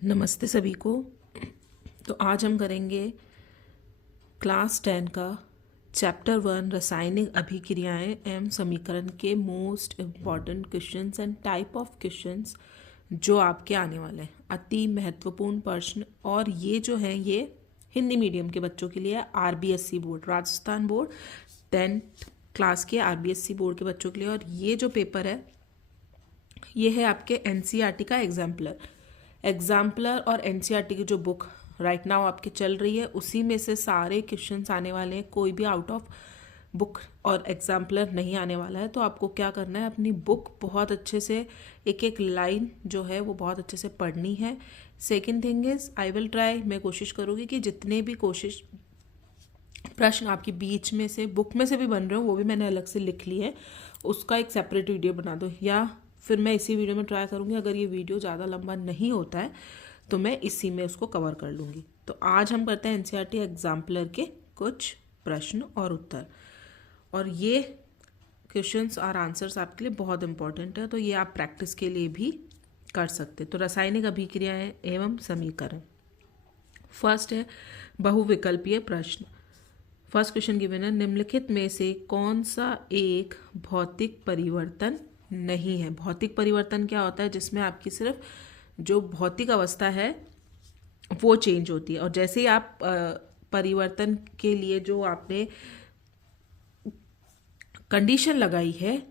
नमस्ते सभी को। तो आज हम करेंगे क्लास 10 का चैप्टर 1 रासायनिक अभिक्रियाएं एवं समीकरण के most important questions and type of questions जो आपके आने वाले हैं। अति महत्वपूर्ण प्रश्न, और ये जो है ये हिंदी मीडियम के बच्चों के लिए है। RBSC board, Rajasthan board 10th class के आरबीएससी बोर्ड के बच्चों के लिए। और ये जो पेपर है ये है आपके एनसीईआरटी का एग्जाम्पलर और एनसीईआरटी की जो बुक राइट नाउ आपके चल रही है उसी में से सारे क्वेश्चंस आने वाले हैं। कोई भी आउट ऑफ बुक और एग्जाम्पलर नहीं आने वाला है। तो आपको क्या करना है, अपनी बुक बहुत अच्छे से एक एक लाइन जो है वो बहुत अच्छे से पढ़नी है। Second thing is I will try, मैं कोशिश करूँगी कि जितने भी प्रश्न आपकी बीच में से बुक में से भी बन रहे हो वो भी मैंने अलग से लिख ली है, उसका एक सेपरेट वीडियो बना दो, या फिर मैं इसी वीडियो में ट्राई करूँगी। अगर ये वीडियो ज़्यादा लंबा नहीं होता है तो मैं इसी में उसको कवर कर लूँगी। तो आज हम करते हैं एनसीईआरटी एग्जाम्पलर के कुछ प्रश्न और उत्तर, और ये क्वेश्चंस और आंसर्स आपके लिए बहुत इंपॉर्टेंट है, तो ये आप प्रैक्टिस के लिए भी कर सकते। तो रासायनिक अभिक्रियाएं एवं समीकरण। फर्स्ट है बहुविकल्पीय प्रश्न। फर्स्ट क्वेश्चन गिवन है, निम्नलिखित में से कौन सा एक भौतिक परिवर्तन नहीं है। भौतिक परिवर्तन क्या होता है, जिसमें आपकी सिर्फ जो भौतिक अवस्था है वो चेंज होती है, और जैसे ही आप परिवर्तन के लिए जो आपने कंडीशन लगाई है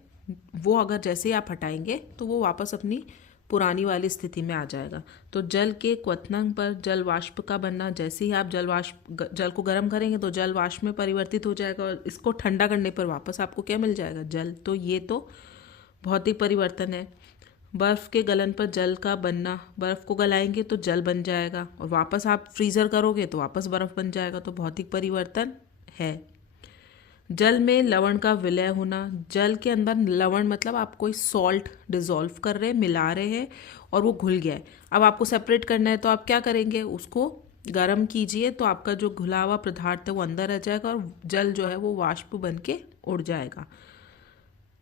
वो अगर जैसे ही आप हटाएंगे तो वो वापस अपनी पुरानी वाली स्थिति में आ जाएगा। तो जल के क्वथनांक पर जल वाष्प का बनना, जैसे ही आप जल को गर्म करेंगे तो जल वाष्प में परिवर्तित हो जाएगा, और इसको ठंडा करने पर वापस आपको क्या मिल जाएगा, जल। तो ये तो भौतिक परिवर्तन है। बर्फ़ के गलन पर जल का बनना, बर्फ़ को गलाएंगे तो जल बन जाएगा, और वापस आप फ्रीज़र करोगे तो वापस बर्फ़ बन जाएगा, तो भौतिक परिवर्तन है। जल में लवण का विलय होना, जल के अंदर लवण मतलब आप कोई सॉल्ट डिज़ोल्व कर रहे हैं, मिला रहे हैं और वो घुल गया है। अब आपको सेपरेट करना है तो आप क्या करेंगे, उसको गर्म कीजिए तो आपका जो घुला हुआ पदार्थ है वो अंदर रह जाएगा और जल जो है वो वाष्प बन के उड़ जाएगा।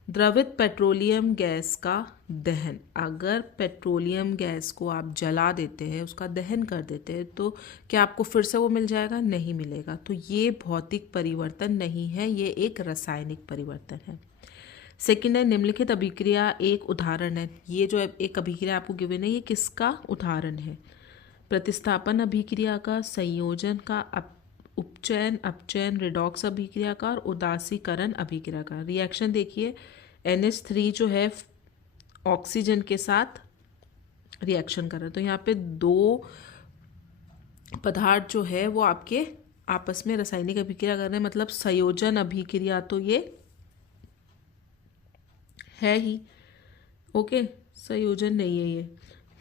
द्रवित पेट्रोलियम गैस का दहन, अगर पेट्रोलियम गैस को आप जला देते हैं, उसका दहन कर देते हैं, तो क्या आपको फिर से वो मिल जाएगा, नहीं मिलेगा। तो ये भौतिक परिवर्तन नहीं है, ये एक रासायनिक परिवर्तन है। सेकेंड है, निम्नलिखित अभिक्रिया एक उदाहरण है। ये जो एक अभिक्रिया आपको गिवन है ये किसका उदाहरण है, प्रतिस्थापन अभिक्रिया का, संयोजन का, उपचयन अपचयन रिडॉक्स अभिक्रिया का, और उदासीकरण अभिक्रिया का। रिएक्शन देखिए, NH3 जो है ऑक्सीजन के साथ रिएक्शन कर रहा है, तो यहाँ पे दो पदार्थ जो है वो आपके आपस में रासायनिक अभिक्रिया कर रहे हैं, मतलब संयोजन अभिक्रिया तो ये है ही, ओके, संयोजन नहीं है ये।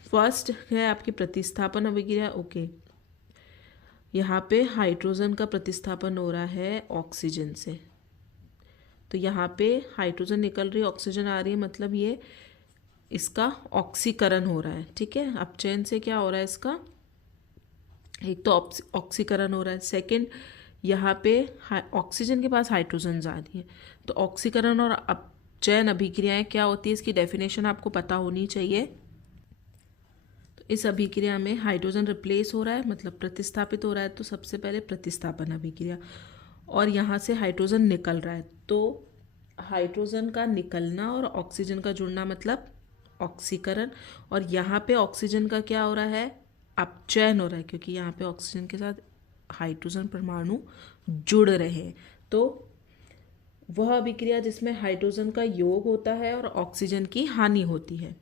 फर्स्ट है आपकी प्रतिस्थापन अभिक्रिया, ओके। यहाँ पे हाइड्रोजन का प्रतिस्थापन हो रहा है ऑक्सीजन से, तो यहाँ पे हाइड्रोजन निकल रही है, ऑक्सीजन आ रही है, मतलब ये इसका ऑक्सीकरण हो रहा है, ठीक है। अपचयन से क्या हो रहा है, इसका एक तो ऑक्सीकरण हो रहा है, सेकंड यहाँ पे ऑक्सीजन के पास हाइड्रोजन आ रही है। तो ऑक्सीकरण और अपचयन अभिक्रियाएं क्या होती है, इसकी डेफिनेशन आपको पता होनी चाहिए। इस अभिक्रिया में हाइड्रोजन रिप्लेस हो रहा है, मतलब प्रतिस्थापित हो रहा है, तो सबसे पहले प्रतिस्थापन अभिक्रिया, और यहाँ से हाइड्रोजन निकल रहा है, तो हाइड्रोजन का निकलना और ऑक्सीजन का जुड़ना मतलब ऑक्सीकरण, और यहाँ पे ऑक्सीजन का क्या हो रहा है, अपचयन हो रहा है, क्योंकि यहाँ पे ऑक्सीजन के साथ हाइड्रोजन परमाणु जुड़ रहे हैं। तो वह अभिक्रिया जिसमें हाइड्रोजन का योग होता है और ऑक्सीजन की हानि होती है,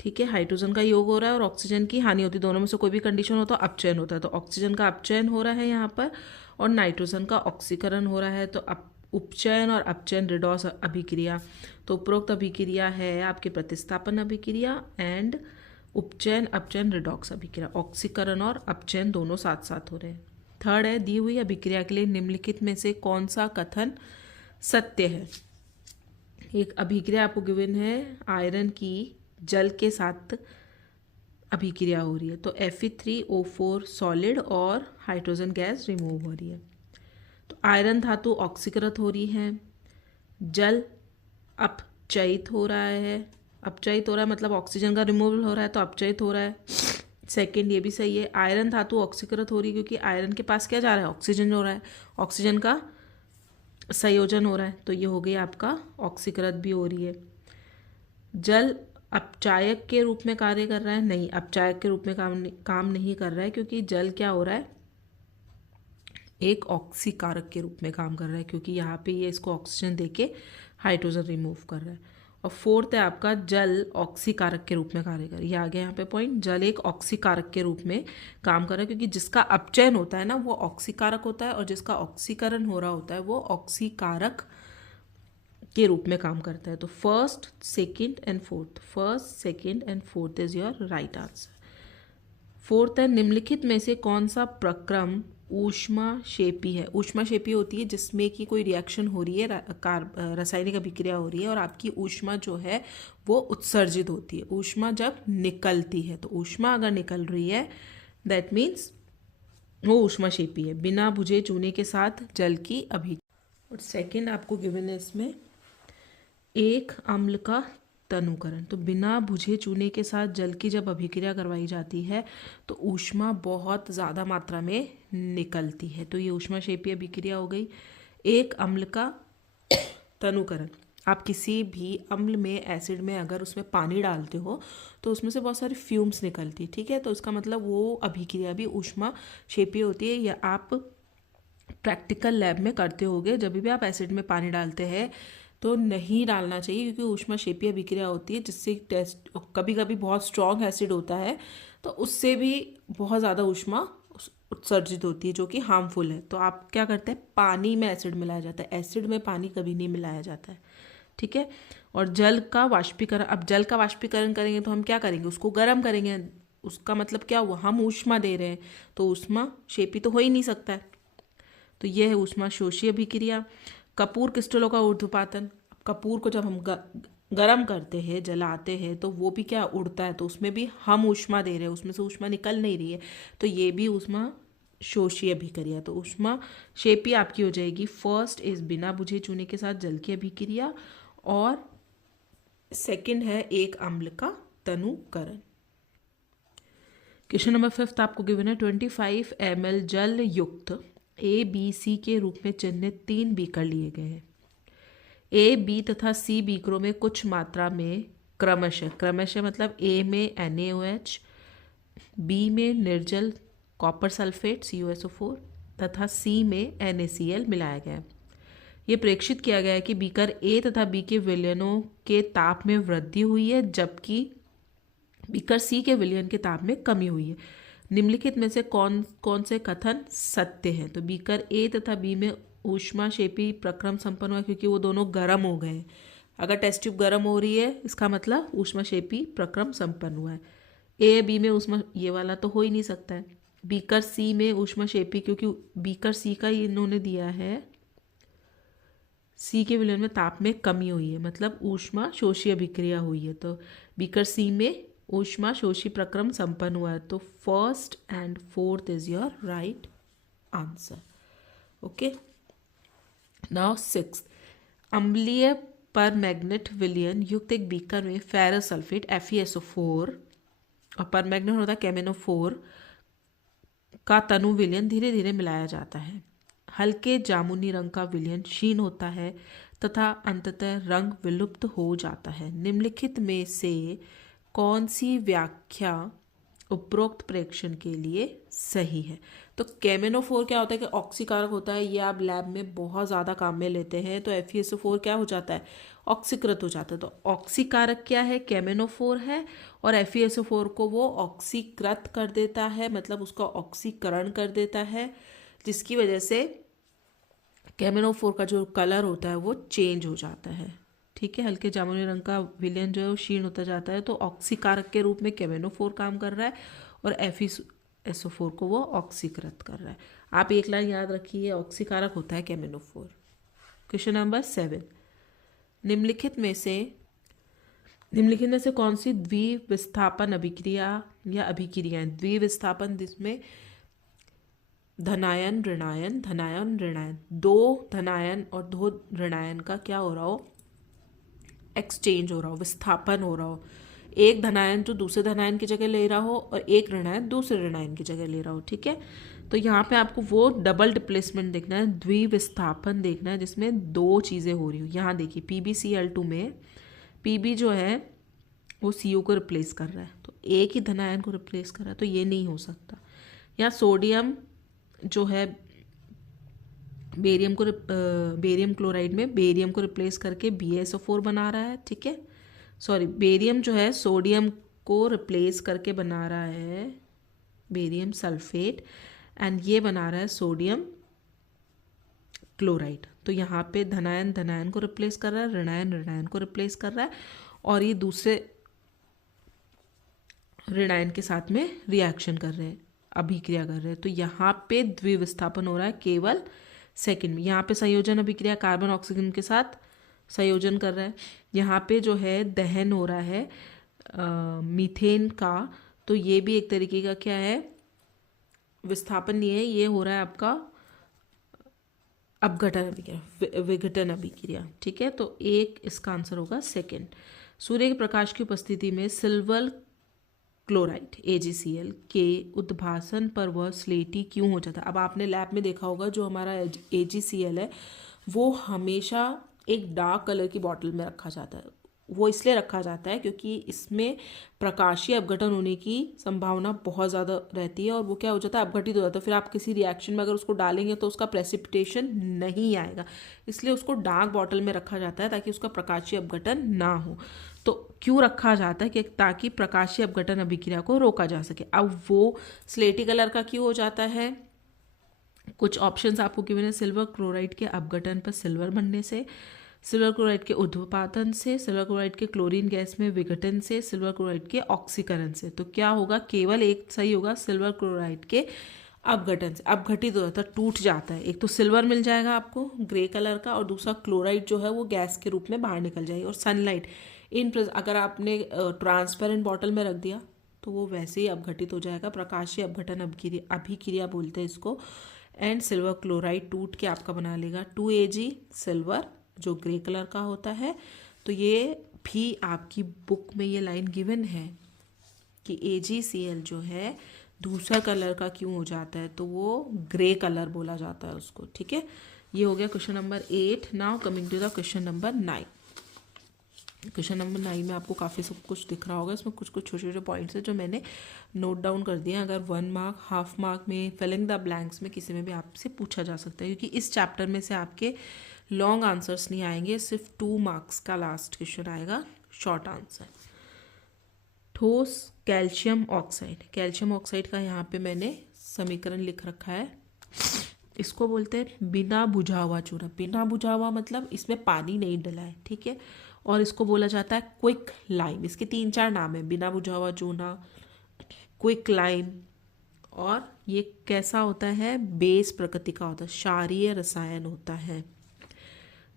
ठीक है। हाइड्रोजन का योग हो रहा है और ऑक्सीजन की हानि होती है, दोनों में से कोई भी कंडीशन हो तो अपचयन होता है। तो ऑक्सीजन का अपचयन हो रहा है यहाँ पर, और नाइट्रोजन का ऑक्सीकरण हो रहा है, तो उपचयन और अपचयन रिडॉक्स अभिक्रिया। तो उपरोक्त अभिक्रिया है आपकी प्रतिस्थापन अभिक्रिया एंड उपचयन अपचयन रिडॉक्स अभिक्रिया, ऑक्सीकरण और अपचयन दोनों साथ साथ हो रहे हैं। थर्ड है, दी हुई अभिक्रिया के लिए निम्नलिखित में से कौन सा कथन सत्य है। एक अभिक्रिया आपको गिवन है, आयरन की जल के साथ अभिक्रिया हो रही है, तो Fe3O4 सॉलिड और हाइड्रोजन गैस रिमूव हो रही है। तो आयरन धातु ऑक्सीकृत हो रही है, जल अपचयित हो रहा है, अपचयित हो रहा है मतलब ऑक्सीजन का रिमूवल हो रहा है, तो अपचयित हो रहा है। सेकंड ये भी सही है। आयरन धातु ऑक्सीकृत हो रही है क्योंकि आयरन के पास क्या जा रहा है, ऑक्सीजन हो रहा है, ऑक्सीजन का संयोजन हो रहा है, तो ये हो गई आपका ऑक्सीकृत भी हो रही है। जल अपचायक के रूप में कार्य कर रहा है, नहीं, अपचायक के रूप में काम नहीं कर रहा है क्योंकि जल क्या हो रहा है, एक ऑक्सीकारक के रूप में काम कर रहा है क्योंकि यहाँ पे ये इसको ऑक्सीजन देके हाइड्रोजन रिमूव कर रहा है। और फोर्थ है आपका जल ऑक्सीकारक के रूप में कार्य कर, ये आ गया यहाँ पे पॉइंट, जल एक ऑक्सीकारक के रूप में काम कर रहा है क्योंकि जिसका अपचयन होता है ना वो ऑक्सीकारक होता है और जिसका ऑक्सीकरण हो रहा होता है वो ऑक्सीकारक के रूप में काम करता है। तो first second and fourth is your right answer. Fourth है निम्नलिखित में से कौन सा प्रक्रम ऊष्माक्षेपी है। ऊष्माक्षेपी होती है जिसमें कि कोई रिएक्शन हो रही है, रासायनिक अभिक्रिया हो रही है और आपकी ऊष्मा जो है वो उत्सर्जित होती है। ऊष्मा जब निकलती है, तो ऊष्मा अगर निकल रही है दैट मीन्स वो ऊष्माक्षेपी है। बिना बुझे चूने के साथ जल की अभिक्रिया। और सेकेंड आपको गिवन है इसमें एक अम्ल का तनुकरण। तो बिना बुझे चूने के साथ जल की जब अभिक्रिया करवाई जाती है तो ऊष्मा बहुत ज़्यादा मात्रा में निकलती है, तो ये ऊष्माक्षेपी अभिक्रिया हो गई। एक अम्ल का तनुकरण, आप किसी भी अम्ल में, एसिड में अगर उसमें पानी डालते हो तो उसमें से बहुत सारी फ्यूम्स निकलती है, ठीक है, तो इसका मतलब वो अभिक्रिया भी ऊष्माक्षेपी होती है। या आप प्रैक्टिकल लैब में करते होगे, जब भी आप एसिड में पानी डालते हैं तो नहीं डालना चाहिए क्योंकि ऊष्माक्षेपी अभिक्रिया होती है जिससे टेस्ट, कभी कभी बहुत स्ट्रॉन्ग एसिड होता है तो उससे भी बहुत ज़्यादा ऊष्मा उत्सर्जित होती है जो कि हार्मफुल है। तो आप क्या करते हैं, पानी में एसिड मिलाया जाता है, एसिड में पानी कभी नहीं मिलाया जाता है, ठीक है। और जल का वाष्पीकरण, अब जल का वाष्पीकरण करेंगे तो हम क्या करेंगे, उसको गर्म करेंगे, उसका मतलब क्या हुआ, हम ऊष्मा दे रहे हैं, तो ऊष्माक्षेपी तो हो ही नहीं सकता है, तो यह है ऊष्माशोषी अभिक्रिया। कपूर क्रिस्टलों का ऊर्ध्वपातन, कपूर को जब हम गरम करते हैं, जलाते हैं, तो वो भी क्या उड़ता है, तो उसमें भी हम ऊष्मा दे रहे हैं, उसमें से ऊष्मा निकल नहीं रही है, तो ये भी ऊष्माशोषी अभिक्रिया। तो ऊष्माक्षेपी आपकी हो जाएगी फर्स्ट इज बिना बुझे चूने के साथ जल की अभिक्रिया, और सेकंड है एक अम्ल का तनुकरण। क्वेश्चन नंबर 5 आपको गिवन है 25 ml जल युक्त ABC के रूप में चिन्हित 3 बीकर लिए गए हैं। A, B तथा C बीकरों में कुछ मात्रा में क्रमशः मतलब A में NaOH, B में निर्जल कॉपर सल्फेट CuSO4 तथा C में NaCl मिलाया गया है। ये प्रेक्षित किया गया है कि बीकर A तथा B के विलयनों के ताप में वृद्धि हुई है जबकि बीकर C के विलयन के ताप में कमी हुई है। निम्नलिखित में से कौन कौन से कथन सत्य हैं। तो बीकर ए तथा बी में ऊष्माक्षेपी प्रक्रम संपन्न हुआ क्योंकि वो दोनों गर्म हो गए। अगर टेस्ट ट्यूब गर्म हो रही है इसका मतलब ऊष्माक्षेपी प्रक्रम संपन्न हुआ है। ए बी में ऊष्मा, ये वाला तो हो ही नहीं सकता है। बीकर सी में ऊष्माक्षेपी, क्योंकि बीकर सी का ही इन्होंने दिया है, सी के विलयन में ताप में कमी हुई है, मतलब ऊष्माशोषी अभिक्रिया हुई है, तो बीकर सी में ऊष्माशोषी प्रक्रम संपन्न हुआ है। तो first and fourth is your right answer. Okay, now 6 अम्लीय परमैंगनेट विलयन युक्त एक बीकर में फेरस सल्फेट FeSO4 और परमैंगनेट होता है KMnO4 का तनु विलयन धीरे धीरे मिलाया जाता है। हल्के जामुनी रंग का विलयन क्षीण होता है तथा अंततः रंग विलुप्त हो जाता है। निम्नलिखित में से कौन सी व्याख्या उपरोक्त प्रेक्षण के लिए सही है। तो KMnO4 क्या होता है कि ऑक्सीकारक होता है, ये आप लैब में बहुत ज़्यादा काम में लेते हैं। तो FeSO4 क्या हो जाता है, ऑक्सीकृत हो जाता है। तो ऑक्सीकारक क्या है, KMnO4 है, और FeSO4 को वो ऑक्सीकृत कर देता है, मतलब उसका ऑक्सीकरण कर देता है, जिसकी वजह से KMnO4 का जो कलर होता है वो चेंज हो जाता है। ठीक है, हल्के जामुनी रंग का विलयन जो है वो क्षीण होता जाता है। तो ऑक्सीकारक के रूप में KMnO4 काम कर रहा है और FeSO4 को वो ऑक्सीकृत कर रहा है। आप एक लाइन याद रखिए, ऑक्सीकारक होता है KMnO4। क्वेश्चन नंबर 7 निम्नलिखित में से कौन सी द्विविस्थापन अभिक्रिया या अभिक्रिया, द्विविस्थापन जिसमें धनायन ऋणायन धनायन ऋणायन, 2 धनायन और 2 ऋणायन का क्या हो रहा हो, एक्सचेंज हो रहा हो, विस्थापन हो रहा हो। एक धनायन जो दूसरे धनायन की जगह ले रहा हो और एक ऋणायन दूसरे ऋणायन की जगह ले रहा हो, ठीक है। तो यहाँ पे आपको वो डबल डिप्लेसमेंट देखना है, द्विविस्थापन देखना है जिसमें दो चीज़ें हो रही हो। यहाँ देखिए PbCl2 में Pb जो है वो CO को रिप्लेस कर रहा है, तो एक ही धनायन को रिप्लेस कर रहा है, तो ये नहीं हो सकता। यहाँ सोडियम जो है बेरियम क्लोराइड में बेरियम को रिप्लेस करके BaSO4 बना रहा है, ठीक है। सॉरी, बेरियम जो है सोडियम को रिप्लेस करके बना रहा है बेरियम सल्फेट, एंड ये बना रहा है सोडियम क्लोराइड। तो यहाँ पे धनायन धनायन को रिप्लेस कर रहा है, ऋणायन ऋणायन को रिप्लेस कर रहा है, और ये दूसरे ऋणायन के साथ में रिएक्शन कर रहे हैं, अभिक्रिया कर रहे हैं। तो यहाँ पे द्विविस्थापन हो रहा है केवल सेकंड में। यहाँ पे संयोजन अभिक्रिया कार्बन ऑक्सीजन के साथ संयोजन कर रहा है। यहाँ पे जो है दहन हो रहा है मीथेन का, तो ये भी एक तरीके का क्या है, विस्थापन नहीं है, ये हो रहा है आपका अपघटन अभिक्रिया, विघटन अभिक्रिया, ठीक है। तो एक इसका आंसर होगा सेकंड। सूर्य के प्रकाश की उपस्थिति में सिल्वर क्लोराइड AgCl के उद्भासन पर वह स्लेटी क्यों हो जाता है। अब आपने लैब में देखा होगा जो हमारा AgCl है वो हमेशा एक डार्क कलर की बॉटल में रखा जाता है। वो इसलिए रखा जाता है क्योंकि इसमें प्रकाशीय अपघटन होने की संभावना बहुत ज़्यादा रहती है और वो क्या हो जाता है, अपघटित हो जाता है। फिर आप किसी रिएक्शन में अगर उसको डालेंगे तो उसका प्रेसिपिटेशन नहीं आएगा, इसलिए उसको डार्क बॉटल में रखा जाता है ताकि उसका प्रकाशीय अपघटन ना हो। तो क्यों रखा जाता है कि ताकि प्रकाशीय अपघटन अभिक्रिया को रोका जा सके। अब वो स्लेटी कलर का क्यों हो जाता है, कुछ ऑप्शंस आपको गिवन है। सिल्वर क्लोराइड के अपघटन पर सिल्वर बनने से, सिल्वर क्लोराइड के ऊर्ध्वपातन से, सिल्वर क्लोराइड के क्लोरीन गैस में विघटन से, सिल्वर क्लोराइड के ऑक्सीकरण से। तो क्या होगा, केवल एक सही होगा, सिल्वर क्लोराइड के अपघटन से। अपघटित हो जाता है, टूट जाता है। एक तो सिल्वर मिल जाएगा आपको ग्रे कलर का, और दूसरा क्लोराइड जो है वो गैस के रूप में बाहर निकल जाएगी। और सनलाइट अगर आपने ट्रांसपेरेंट बॉटल में रख दिया तो वो वैसे ही अपघटित हो जाएगा, प्रकाशीय अपघटन अभिक्रिया बोलते हैं इसको। एंड सिल्वर क्लोराइड टूट के आपका बना लेगा 2Ag सिल्वर जो ग्रे कलर का होता है। तो ये भी आपकी बुक में ये लाइन गिवन है कि AgCl जो है दूसरा कलर का क्यों हो जाता है, तो वो ग्रे कलर बोला जाता है उसको, ठीक है। ये हो गया question number 8। Now coming to the question number 9। Question number 9 में आपको काफ़ी सब कुछ दिख रहा होगा। इसमें कुछ कुछ छोटे छोटे पॉइंट्स हैं जो मैंने नोट डाउन कर दिए हैं। अगर 1 मार्क, हाफ मार्क में, फिलिंग द ब्लैंक्स में किसी में भी आपसे पूछा जा सकता है, क्योंकि इस चैप्टर में से आपके लॉन्ग आंसर्स नहीं आएंगे, सिर्फ 2 मार्क्स का लास्ट क्वेश्चन आएगा, शॉर्ट आंसर। ठोस कैल्शियम ऑक्साइड, कैल्शियम ऑक्साइड का यहाँ पे मैंने समीकरण लिख रखा है। इसको बोलते हैं बिना बुझा हुआ चूना। बिना बुझा हुआ मतलब इसमें पानी नहीं डला है, ठीक है। और इसको बोला जाता है क्विक लाइम। इसके 3-4 नाम है, बिना बुझा हुआ चूना, क्विक लाइम। और ये कैसा होता है, बेस प्रकृति का होता है, क्षारीय रसायन होता है।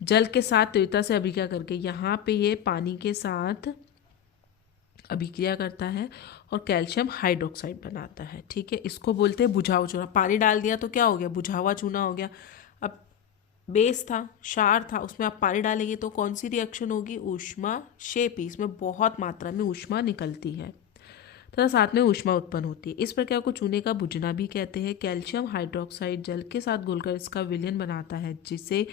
जल के साथ तीव्रता से अभिक्रिया करके, यहाँ पे ये पानी के साथ अभिक्रिया करता है और कैल्शियम हाइड्रोक्साइड बनाता है, ठीक है। इसको बोलते हैं बुझा हुआ चूना। पानी डाल दिया तो क्या हो गया, बुझा हुआ चूना हो गया। अब बेस था, क्षार था, उसमें आप पानी डालेंगे तो कौन सी रिएक्शन होगी, ऊष्माक्षेपी। इसमें बहुत मात्रा में ऊष्मा निकलती है तथा साथ में ऊष्मा उत्पन्न होती है। इस प्रक्रिया को चूने का बुझना भी कहते हैं। कैल्शियम हाइड्रोक्साइड जल के साथ घुलकर इसका विलयन बनाता है जिसे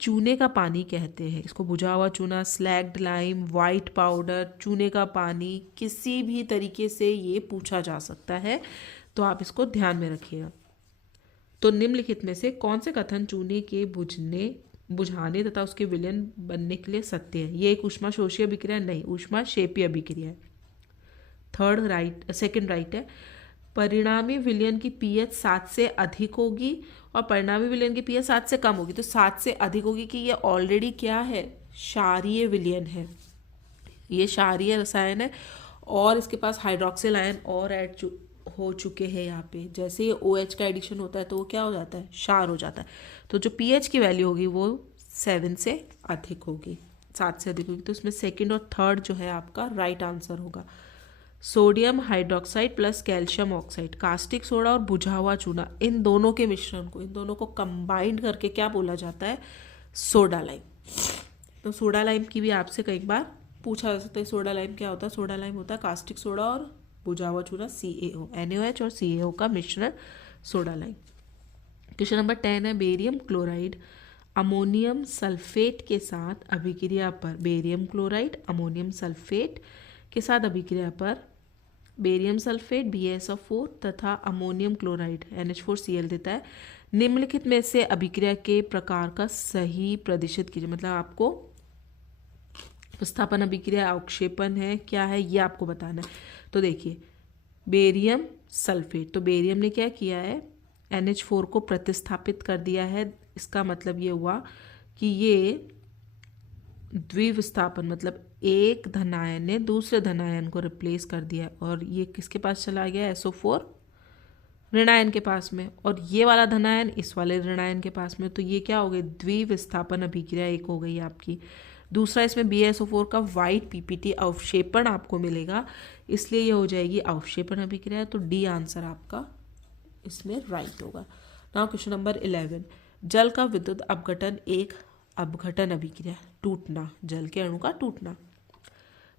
चूने का पानी कहते हैं। इसको बुझा हुआ चूना, स्लैग्ड लाइम, वाइट पाउडर, चूने का पानी, किसी भी तरीके से ये पूछा जा सकता है, तो आप इसको ध्यान में रखिएगा। तो निम्नलिखित में से कौन से कथन चूने के बुझाने तथा उसके विलयन बनने के लिए सत्य है। ये एक ऊष्माशोषी अभिक्रिया नहीं, ऊष्माक्षेपी अभिक्रिया है। सेकंड राइट है। परिणामी विलयन की pH 7 से अधिक होगी और परिणामी विलयन की pH 7 से कम होगी। तो 7 से अधिक होगी कि ये ऑलरेडी क्या है, क्षारीय विलयन है, ये क्षारीय रसायन है और इसके पास हाइड्रोक्सिल आयन और ऐड हो चुके हैं यहाँ पे। जैसे ये OH का एडिशन होता है तो वो क्या हो जाता है, क्षार हो जाता है। तो जो pH की वैल्यू होगी वो 7 से अधिक होगी, 7 से अधिक होगी। तो इसमें सेकंड और थर्ड जो है आपका राइट आंसर होगा। Sodium hydroxide plus calcium oxide, caustic soda और बुझा हुआ चूना, इन दोनों के मिश्रण को, इन दोनों को कंबाइंड करके क्या बोला जाता है, सोडा लाइम। तो सोडा लाइम की भी आपसे कई बार पूछा जा सकता है सोडा लाइम क्या होता है। सोडा लाइम होता है कास्टिक सोडा और बुझा हुआ चूना CaO, NaOH और CaO का मिश्रण सोडा लाइम। क्वेश्चन नंबर 10 है बेरियम क्लोराइड अमोनियम सल्फेट के साथ अभिक्रिया पर, बेरियम क्लोराइड अमोनियम सल्फेट के साथ अभिक्रिया पर बेरियम सल्फेट BaSO4 तथा अमोनियम क्लोराइड NH4Cl देता है। निम्नलिखित में से अभिक्रिया के प्रकार का सही प्रदर्शित कीजिए। मतलब आपको विस्थापन अभिक्रिया, अवक्षेपण है, क्या है, ये आपको बताना है। तो देखिए बेरियम सल्फेट, तो बेरियम ने क्या किया है, NH4 को प्रतिस्थापित कर दिया है। इसका मतलब ये हुआ कि ये द्विविस्थापन, मतलब एक धनायन ने दूसरे धनायन को रिप्लेस कर दिया और ये किसके पास चला गया, SO4 ऋणायन के पास में, और ये वाला धनायन इस वाले ऋणायन के पास में। तो ये क्या हो गई, द्विविस्थापन अभिक्रिया एक हो गई आपकी। दूसरा इसमें BaSO4 का वाइट PPT अवक्षेपण आपको मिलेगा, इसलिए ये हो जाएगी अवक्षेपण अभिक्रिया। तो डी आंसर आपका इसमें राइट होगा। नाउ क्वेश्चन नंबर 11, जल का विद्युत अपघटन एक अपघटन अभिक्रिया, टूटना, जल के अणु का टूटना।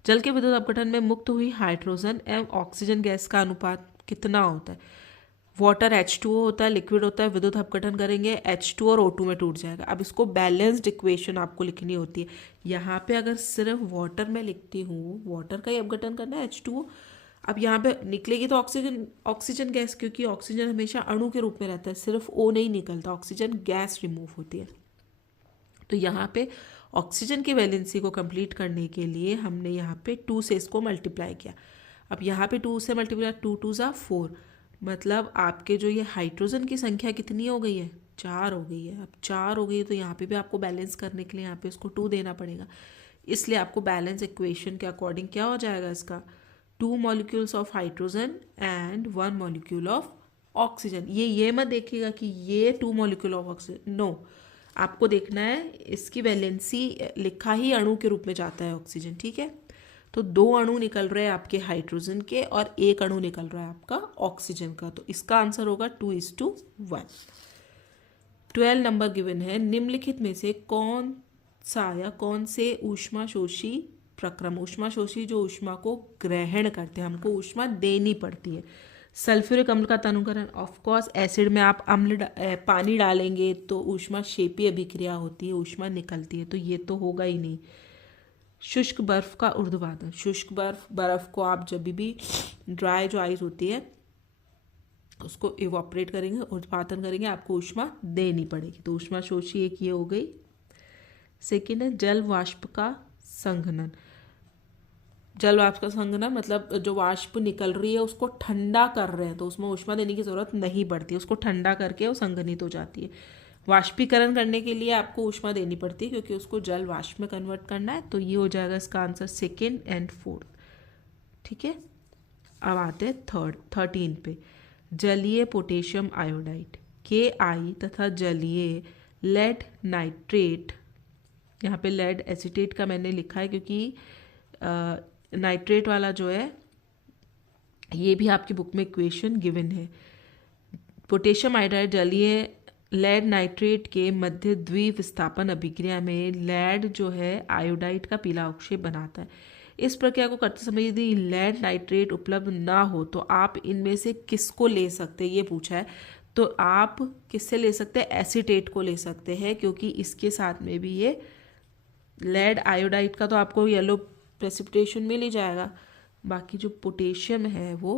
जल के विद्युत अपघटन में मुक्त हुई हाइड्रोजन एवं ऑक्सीजन गैस का अनुपात कितना होता है। वाटर H2O होता है, लिक्विड होता है, विद्युत अपघटन करेंगे H2 और O2 में टूट जाएगा। अब इसको बैलेंस्ड इक्वेशन आपको लिखनी होती है। यहाँ पे अगर सिर्फ वाटर में लिखती हूँ, वाटर का ही अपघटन करना है H2O, अब यहाँ पे निकलेगी तो ऑक्सीजन गैस, क्योंकि ऑक्सीजन हमेशा अणु के रूप में रहता है, सिर्फ O नहीं निकलता, ऑक्सीजन गैस रिमूव होती है। तो यहाँ पे ऑक्सीजन की वैलेंसी को कंप्लीट करने के लिए हमने यहाँ पे 2 से इसको मल्टीप्लाई किया। अब यहाँ पे 2 से मल्टीप्लाई, 2 2 ज़ा 4, मतलब आपके जो ये हाइड्रोजन की संख्या कितनी हो गई है, 4 हो गई है। अब 4 हो गई है तो यहाँ पे भी आपको बैलेंस करने के लिए यहाँ पे इसको 2 देना पड़ेगा। इसलिए आपको बैलेंस इक्वेशन के अकॉर्डिंग क्या हो जाएगा इसका, 2 molecules of hydrogen and 1 molecule of oxygen. ये मत देखिएगा कि ये 2 मॉलिक्यूल ऑफ ऑक्सीजन, नो, आपको देखना है इसकी वैलेंसी, लिखा ही अणु के रूप में जाता है ऑक्सीजन, ठीक है। तो 2 अणु निकल रहे हैं आपके हाइड्रोजन के और 1 अणु निकल रहा है आपका ऑक्सीजन का। तो इसका आंसर होगा 2:1। 12 नंबर गिवन है, निम्नलिखित में से कौन सा या कौन से ऊष्माशोषी प्रक्रम, ऊष्माशोषी जो ऊष्मा को ग्रहण करते हैं, हमको ऊष्मा देनी पड़ती है। सल्फ्यूरिक अम्ल का तनुकरण, ऑफकोर्स एसिड में आप पानी डालेंगे तो ऊष्मा क्षेपीय अभिक्रिया होती है, ऊष्मा निकलती है, तो ये तो होगा ही नहीं। शुष्क बर्फ का ऊर्ध्वपातन, शुष्क बर्फ को आप जब भी ड्राई जो आइस होती है उसको इवोपरेट करेंगे, ऊर्ध्वपातन करेंगे, आपको ऊष्मा देनी पड़ेगी। तो ऊष्मा शोषी एक ये हो गई। सेकेंड है जल वाष्प का संघनन। जल वाष्प का संघनन मतलब जो वाष्प निकल रही है उसको ठंडा कर रहे हैं, तो उसमें ऊष्मा देने की जरूरत नहीं पड़ती, उसको ठंडा करके वो संघनित हो जाती है। वाष्पीकरण करने के लिए आपको ऊष्मा देनी पड़ती है क्योंकि उसको जल वाष्प में कन्वर्ट करना है। तो ये हो जाएगा इसका आंसर 2nd and 4th, ठीक है। अब आते हैं 13 पे, जलीय पोटेशियम आयोडाइड Ki तथा जलीय लेड नाइट्रेट। यहाँ पे लेड एसीटेट का मैंने लिखा है क्योंकि नाइट्रेट वाला जो है ये भी आपकी बुक में इक्वेशन गिवन है। पोटेशियम आयोडाइड जलीय लेड नाइट्रेट के मध्य द्विविस्थापन अभिक्रिया में लेड जो है आयोडाइड का पीला अवक्षेप बनाता है। इस प्रक्रिया को करते समय यदि लेड नाइट्रेट उपलब्ध ना हो तो आप इनमें से किसको ले सकते हैं, ये पूछा है। तो आप किससे ले सकते हैं, एसीटेट को ले सकते हैं, क्योंकि इसके साथ में भी ये लेड आयोडाइड का तो आपको येलो प्रेसिपिटेशन मिल ही जाएगा। बाकी जो पोटेशियम है वो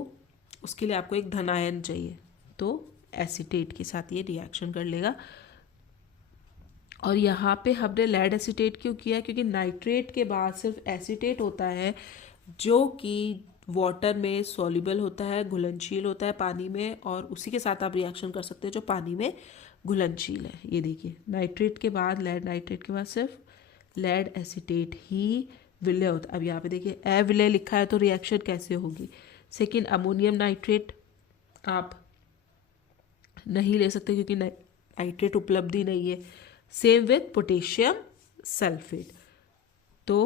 उसके लिए आपको एक धनायन चाहिए, तो एसीटेट के साथ ये रिएक्शन कर लेगा। और यहाँ पे हमने लेड एसीटेट क्यों किया, क्योंकि नाइट्रेट के बाद सिर्फ एसीटेट होता है जो कि वाटर में सॉल्युबल होता है, घुलनशील होता है पानी में, और उसी के साथ आप रिएक्शन कर सकते हैं जो पानी में घुलनशील है। ये देखिए नाइट्रेट के बाद, लेड नाइट्रेट के बाद सिर्फ लेड एसीटेट ही विलय होता है। अब यहाँ पे देखिए अविलय लिखा है तो रिएक्शन कैसे होगी। सेकेंड अमोनियम नाइट्रेट आप नहीं ले सकते क्योंकि नाइट्रेट उपलब्ध ही नहीं है। सेम विथ पोटेशियम सल्फेट, तो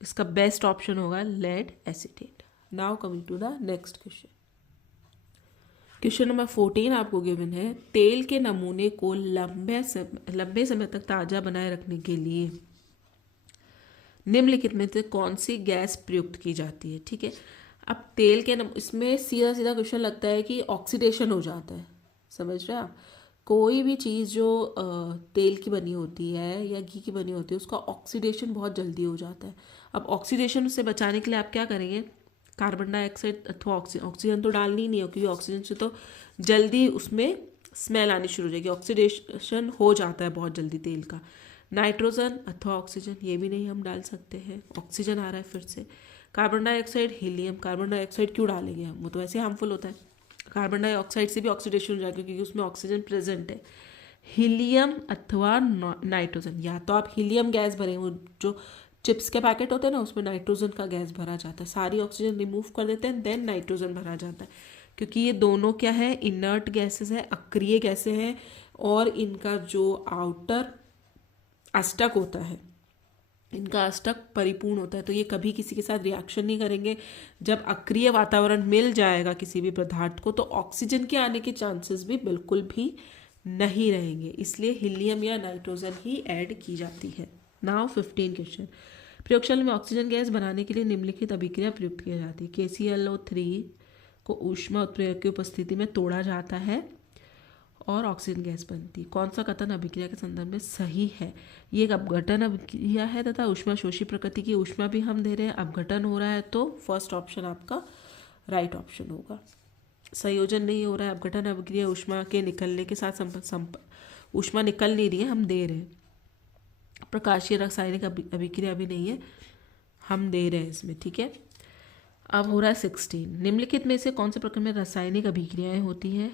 इसका बेस्ट ऑप्शन होगा lead acetate. Now coming to the next question. Question number 14 आपको गिवन है, तेल के नमूने को लंबे समय तक ताज़ा बनाए रखने के लिए निम्नलिखित में से कौन सी गैस प्रयुक्त की जाती है। ठीक है, अब तेल के इसमें सीधा सीधा क्वेश्चन लगता है कि ऑक्सीडेशन हो जाता है। समझ रहे हैं आप, कोई भी चीज़ जो तेल की बनी होती है या घी की बनी होती है उसका ऑक्सीडेशन बहुत जल्दी हो जाता है। अब ऑक्सीडेशन से बचाने के लिए आप क्या करेंगे, कार्बन डाइऑक्साइड अथवा ऑक्सीजन तो डालनी ही नहीं है, क्योंकि ऑक्सीजन से तो जल्दी उसमें स्मेल आनी शुरू हो जाएगी। ऑक्सीडेशन हो जाता है बहुत जल्दी तेल का। नाइट्रोजन अथवा ऑक्सीजन ये भी नहीं हम डाल सकते हैं, ऑक्सीजन आ रहा है फिर से। Carbon dioxide, helium, carbon dioxide क्यों डालेंगे हम, वो तो वैसे हार्मफुल होता है। कार्बन डाइऑक्साइड से भी ऑक्सीडेशन हो जाएगा क्योंकि उसमें ऑक्सीजन प्रेजेंट है। हीलियम अथवा नाइट्रोजन, या तो आप हीलियम गैस भरें, वो जो चिप्स के पैकेट होते हैं ना उसमें नाइट्रोजन का गैस भरा जाता है, सारी ऑक्सीजन रिमूव कर देते हैं, देन नाइट्रोजन भरा जाता है। क्योंकि ये दोनों क्या है, इनर्ट गैसेस है, अक्रिय गैसें हैं, और इनका जो आउटर अष्टक होता है, इनका अष्टक परिपूर्ण होता है, तो ये कभी किसी के साथ रिएक्शन नहीं करेंगे। जब अक्रिय वातावरण मिल जाएगा किसी भी पदार्थ को तो ऑक्सीजन के आने के चांसेस भी बिल्कुल भी नहीं रहेंगे, इसलिए हीलियम या नाइट्रोजन ही ऐड की जाती है। Now 15 question. प्रयोगशाला में ऑक्सीजन गैस बनाने के लिए निम्नलिखित अभिक्रिया प्रयुक्त की जाती है। KClO3 को ऊष्मा उत्प्रेरक की उपस्थिति में तोड़ा जाता है और ऑक्सीजन गैस बनती। कौन सा कथन अभिक्रिया के संदर्भ में सही है। ये एक अपघटन अभिक्रिया है तथा ऊष्मा शोषी प्रकृति की ऊष्मा भी हम दे रहे हैं, अपघटन हो रहा है, तो फर्स्ट ऑप्शन आपका राइट ऑप्शन होगा। संयोजन नहीं हो रहा है, अपघटन अभिक्रिया ऊष्मा के निकलने के साथ ऊष्मा निकल नहीं रही है, हम दे रहे हैं। प्रकाशीय रासायनिक अभिक्रिया भी नहीं है, हम दे रहे हैं इसमें। ठीक है, अब हो रहा है 16। निम्नलिखित में से कौन से प्रकार में रासायनिक अभिक्रियाएं होती हैं।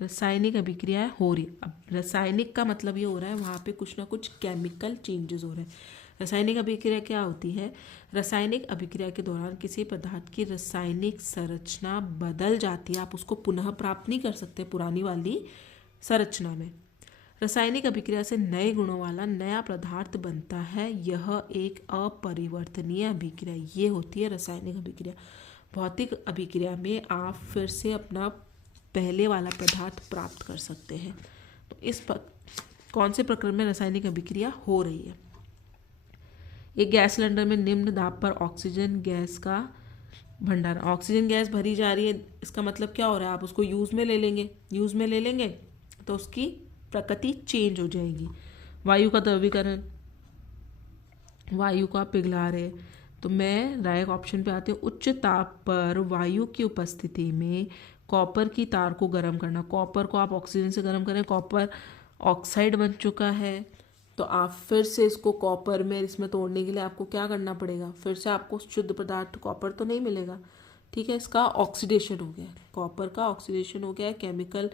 रासायनिक अभिक्रियाएं हो रही, अब रासायनिक का मतलब ये हो रहा है वहाँ पे कुछ ना कुछ केमिकल चेंजेस हो रहे हैं। रासायनिक अभिक्रिया क्या होती है, रासायनिक अभिक्रिया के दौरान किसी पदार्थ की रासायनिक संरचना बदल जाती है, आप उसको पुनः प्राप्त नहीं कर सकते पुरानी वाली संरचना में। रासायनिक अभिक्रिया से नए गुणों वाला नया पदार्थ बनता है, यह एक अपरिवर्तनीय अभिक्रिया, ये होती है रासायनिक अभिक्रिया। भौतिक अभिक्रिया में आप फिर से अपना पहले वाला पदार्थ प्राप्त कर सकते हैं। तो कौन से प्रक्रम में रासायनिक अभिक्रिया हो रही है। एक गैस सिलेंडर में निम्न दाब पर ऑक्सीजन गैस का भंडारण, ऑक्सीजन गैस भरी जा रही है, इसका मतलब क्या हो रहा है, आप उसको यूज़ में ले लेंगे तो उसकी प्रकृति चेंज हो जाएगी। वायु का द्रवीकरण, वायु को आप पिघला रहे, तो मैं राइट ऑप्शन पे आती हूँ। उच्च ताप पर वायु की उपस्थिति में कॉपर की तार को गर्म करना, कॉपर को आप ऑक्सीजन से गर्म करें, कॉपर ऑक्साइड बन चुका है, तो आप फिर से इसको कॉपर में इसमें तोड़ने के लिए आपको क्या करना पड़ेगा, फिर से आपको शुद्ध पदार्थ कॉपर तो नहीं मिलेगा। ठीक है, इसका ऑक्सीडेशन हो गया, कॉपर का ऑक्सीडेशन हो गया है, केमिकल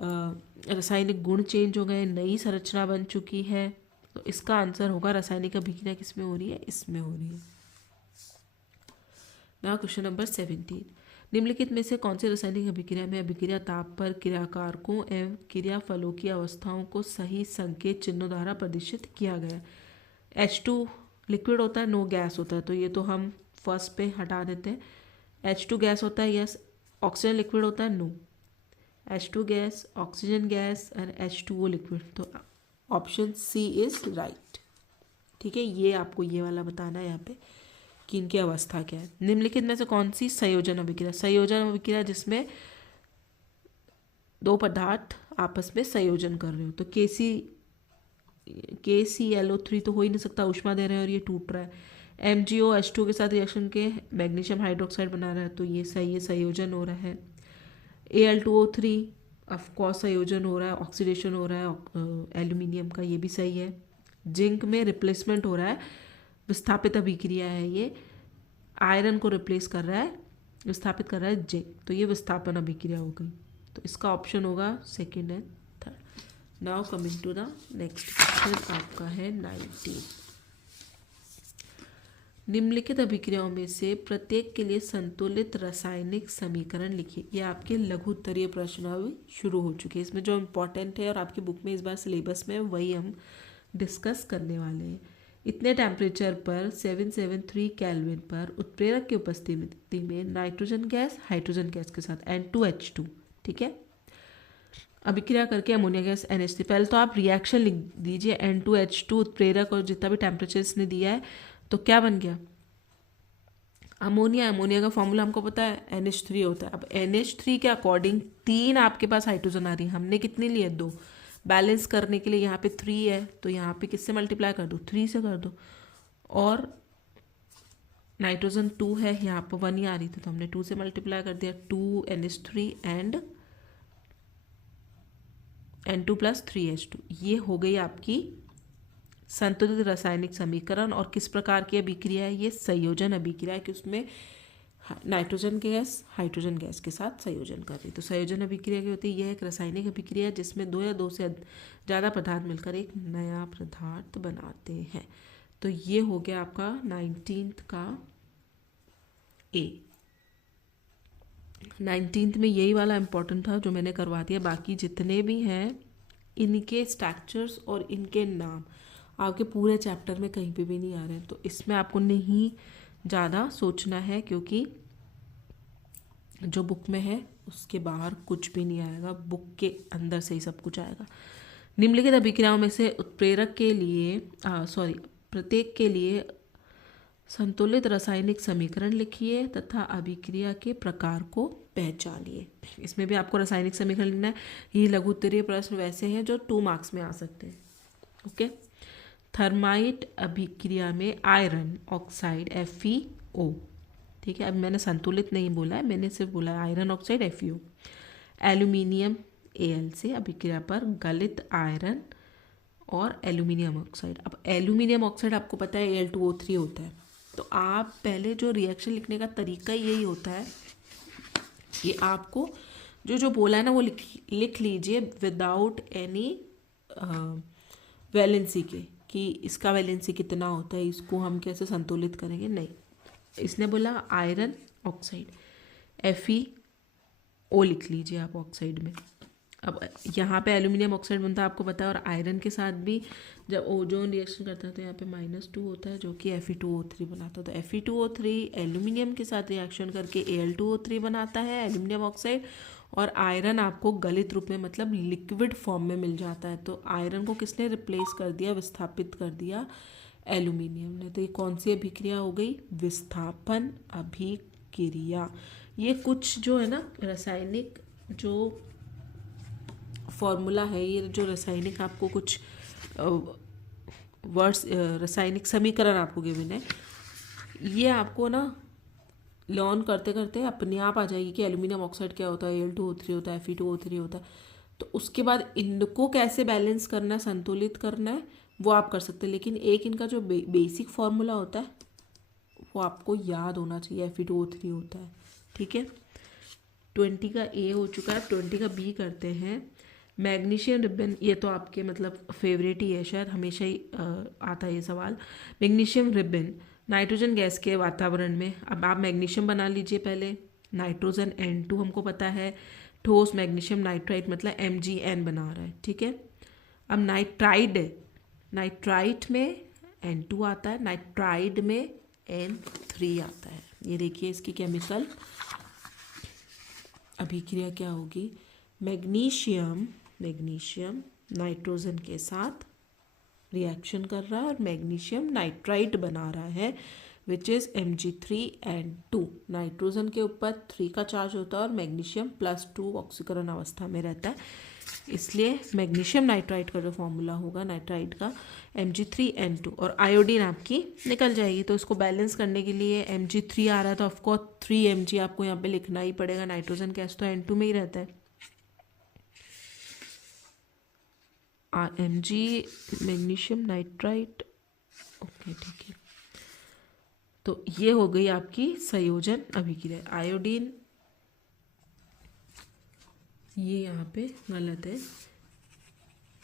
रासायनिक गुण चेंज हो गए, नई संरचना बन चुकी है। तो इसका आंसर होगा रासायनिक अभिक्रिया किसमें हो रही है, इसमें हो रही है। Now question number 17। निम्नलिखित में से कौन सी रासायनिक अभिक्रिया में अभिक्रिया ताप पर क्रियाकारकों एवं क्रिया फलों की अवस्थाओं को सही संकेत चिन्हों द्वारा प्रदर्शित किया गया। H2 लिक्विड होता है, नो गैस होता है, तो ये तो हम फर्स्ट पे हटा देते हैं। H2 गैस होता है, यस। ऑक्सीजन लिक्विड होता है, no. H2 gas, oxygen gas और H2O लिक्विड, तो ऑप्शन सी इज राइट। ठीक है, ये आपको ये वाला बताना है यहाँ पे कि इनकी अवस्था क्या है। निम्नलिखित में से कौन सी संयोजन अभिक्रिया, संयोजन अभिक्रिया जिसमें दो पदार्थ आपस में संयोजन कर रहे हो, तो KClO3 तो हो ही नहीं सकता, ऊष्मा दे रहे हैं और ये टूट रहा है। MgOH2 के साथ रिएक्शन के मैग्नीशियम हाइड्रोक्साइड बना रहा है, तो ये सही है, संयोजन हो रहा है। Al2O3 ऑफकोर्स संयोजन हो रहा है, ऑक्सीडेशन हो रहा है एल्यूमिनियम का, ये भी सही है। जिंक में रिप्लेसमेंट हो रहा है, विस्थापित अभिक्रिया है, ये आयरन को रिप्लेस कर रहा है, विस्थापित कर रहा है जिंक, तो ये विस्थापन अभिक्रिया हो गई, तो इसका ऑप्शन होगा second and third. Now coming to the next question, आपका है 19। निम्नलिखित अभिक्रियाओं में से प्रत्येक के लिए संतुलित रासायनिक समीकरण लिखिए। ये आपके लघु उत्तरीय प्रश्न अभी शुरू हो चुके हैं, इसमें जो इम्पोर्टेंट है और आपकी बुक में इस बार सिलेबस में वही हम डिस्कस करने वाले हैं। इतने टेम्परेचर पर 773 केल्विन पर उत्प्रेरक की उपस्थिति में नाइट्रोजन गैस हाइड्रोजन गैस के साथ N2H2, ठीक है, अभिक्रिया करके अमोनिया गैस NH3। पहले तो आप रिएक्शन लिख दीजिए, N2H2 उत्प्रेरक और जितना भी टेम्परेचर इसने दिया है, तो क्या बन गया अमोनिया। अमोनिया का फॉर्मूला हमको पता है NH3 होता है। अब NH3 के अकॉर्डिंग 3 आपके पास हाइड्रोजन आ रही है, हमने कितनी ली है 2। बैलेंस करने के लिए यहाँ पे 3 है तो यहाँ पे किससे मल्टीप्लाई कर दो 3 से कर दो। और नाइट्रोजन 2 है, यहाँ पर 1 ही आ रही थी तो हमने 2 से मल्टीप्लाई कर दिया। 2 NH3 एंड N2 + 3H2। ये हो गई आपकी संतुलित रासायनिक समीकरण। और किस प्रकार की अभिक्रिया है ये संयोजन अभिक्रिया है कि उसमें नाइट्रोजन गैस हाइड्रोजन गैस के साथ संयोजन कर रही। तो संयोजन अभिक्रिया क्या होती है, यह एक रासायनिक अभिक्रिया है जिसमें 2 या 2 से ज़्यादा पदार्थ मिलकर एक नया पदार्थ बनाते हैं। तो ये हो गया आपका 19th का A। 19th में यही वाला इम्पोर्टेंट था जो मैंने करवा दिया। बाकी जितने भी हैं इनके स्ट्रक्चर्स और इनके नाम आपके पूरे चैप्टर में कहीं पे भी नहीं आ रहे हैं, तो इसमें आपको नहीं ज़्यादा सोचना है क्योंकि जो बुक में है उसके बाहर कुछ भी नहीं आएगा, बुक के अंदर से ही सब कुछ आएगा। निम्नलिखित अभिक्रियाओं में से उत्प्रेरक के लिए प्रत्येक के लिए संतुलित रासायनिक समीकरण लिखिए तथा अभिक्रिया के प्रकार को पहचानिए। इसमें भी आपको रासायनिक समीकरण लिखना है। ये लघु उत्तरीय प्रश्न वैसे हैं जो 2 मार्क्स में आ सकते हैं। ओके। थर्माइट अभिक्रिया में आयरन ऑक्साइड FeO, ठीक है। अब मैंने संतुलित नहीं बोला है, मैंने सिर्फ बोला है iron oxide FeO। Aluminium Al से अभिक्रिया पर गलित आयरन और एल्यूमिनियम ऑक्साइड। अब एल्यूमिनियम ऑक्साइड आपको पता है Al2O3 होता है, तो आप पहले जो रिएक्शन लिखने का तरीका यही होता है कि आपको जो बोला है ना वो लिख लीजिए विदाउट एनी वैलेंसी के, कि इसका वैलेंसी कितना होता है, इसको हम कैसे संतुलित करेंगे। नहीं, इसने बोला आयरन ऑक्साइड FeO लिख लीजिए आप ऑक्साइड में। अब यहाँ पे एल्यूमिनियम ऑक्साइड बनता है आपको पता है, और आयरन के साथ भी जब ओजोन रिएक्शन करता है तो यहाँ पे -2 होता है जो कि Fe2O3 बनाता है। तो Fe2O3 एल्यूमिनियम के साथ रिएक्शन करके Al2O3 बनाता है एल्यूमिनियम ऑक्साइड, और आयरन आपको गलित रूप में मतलब लिक्विड फॉर्म में मिल जाता है। तो आयरन को किसने रिप्लेस कर दिया, विस्थापित कर दिया एल्यूमिनियम ने। तो ये कौन सी अभिक्रिया हो गई, विस्थापन अभिक्रिया। ये कुछ जो है ना रासायनिक जो फॉर्मूला है, ये जो रासायनिक आपको कुछ वर्ड्स रासायनिक समीकरण आपको गिवन है, ये आपको ना लर्न करते करते अपने आप आ जाएगी कि एल्यूमिनियम ऑक्साइड क्या होता है, Al2O3 होता है, Fe2O3 होता है। तो उसके बाद इनको कैसे बैलेंस करना है, संतुलित करना है, वो आप कर सकते हैं। लेकिन एक इनका जो बेसिक फॉर्मूला होता है वो आपको याद होना चाहिए, Fe2O3 होता है, ठीक है। 20 का A हो चुका है, 20 का B करते हैं। मैग्नीशियम रिबन, ये तो आपके मतलब फेवरेट ही है, शायद हमेशा ही आता है ये सवाल। मैग्नीशियम रिबन नाइट्रोजन गैस के वातावरण में, अब आप मैग्नीशियम बना लीजिए पहले। नाइट्रोजन N2 हमको पता है, ठोस मैग्नीशियम नाइट्राइट मतलब MgN बना रहा है, ठीक है। अब नाइट्राइट में N2 आता है, नाइट्राइड में N3 आता है। ये देखिए इसकी केमिकल अभिक्रिया क्या होगी, मैग्नीशियम नाइट्रोजन के साथ रिएक्शन कर रहा है और मैग्नीशियम नाइट्राइट बना रहा है विच इज़ Mg3N2। नाइट्रोजन के ऊपर 3 का चार्ज होता है और मैग्नीशियम +2 ऑक्सीकरण अवस्था में रहता है, इसलिए मैग्नीशियम नाइट्राइट का जो फॉर्मूला होगा नाइट्राइट का Mg3N2। और आयोडीन आपकी निकल जाएगी। तो इसको बैलेंस करने के लिए Mg3 आ रहा है तो ऑफकोर्स 3 Mg आपको यहाँ पे लिखना ही पड़ेगा, नाइट्रोजन गैस तो N2 में ही रहता है। Mg मैग्नीशियम नाइट्राइट, ओके ठीक है। तो ये हो गई आपकी संयोजन अभिक्रिया। आयोडीन ये यहाँ पे गलत है,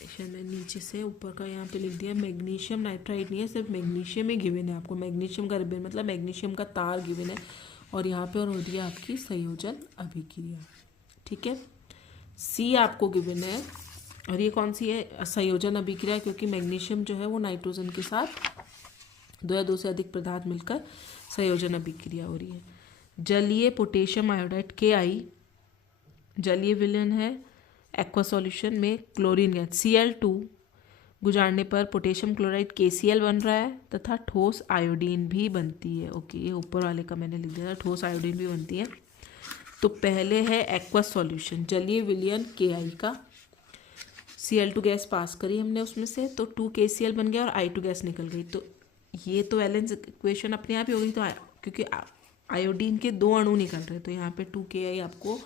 शायद मैं नीचे से ऊपर का यहाँ पे लिख दिया। मैग्नीशियम नाइट्राइट नहीं है, सिर्फ मैग्नीशियम ही गिवन है आपको। मैग्नीशियम का रिबन मतलब मैग्नीशियम का तार गिवन है, और यहाँ पे और हो दिया आपकी संयोजन अभिक्रिया, ठीक है। C आपको गिवन है, और ये कौन सी है, संयोजन अभिक्रिया, क्योंकि मैग्नीशियम जो है वो नाइट्रोजन के साथ 2 या 2 से अधिक पदार्थ मिलकर संयोजन अभिक्रिया हो रही है। जलीय पोटेशियम आयोडाइड Ki जलीय विलयन है। एक्वा सॉल्यूशन में क्लोरीन गैस Cl2 गुजारने पर पोटेशियम क्लोराइड KCl बन रहा है तथा ठोस आयोडीन भी बनती है। ओके, ये ऊपर वाले का मैंने लिख दिया था, ठोस आयोडीन भी बनती है। तो पहले है एक्वस सॉल्यूशन, जलीय विलयन Ki का। Cl2 गैस पास करी हमने उसमें से, तो 2 KCl बन गया और I2 गैस निकल गई। तो ये तो वैलेंस इक्वेशन अपने आप ही हो गई। तो क्योंकि आयोडीन के 2 अणु निकल रहे हैं तो यहाँ पे 2 Ki आपको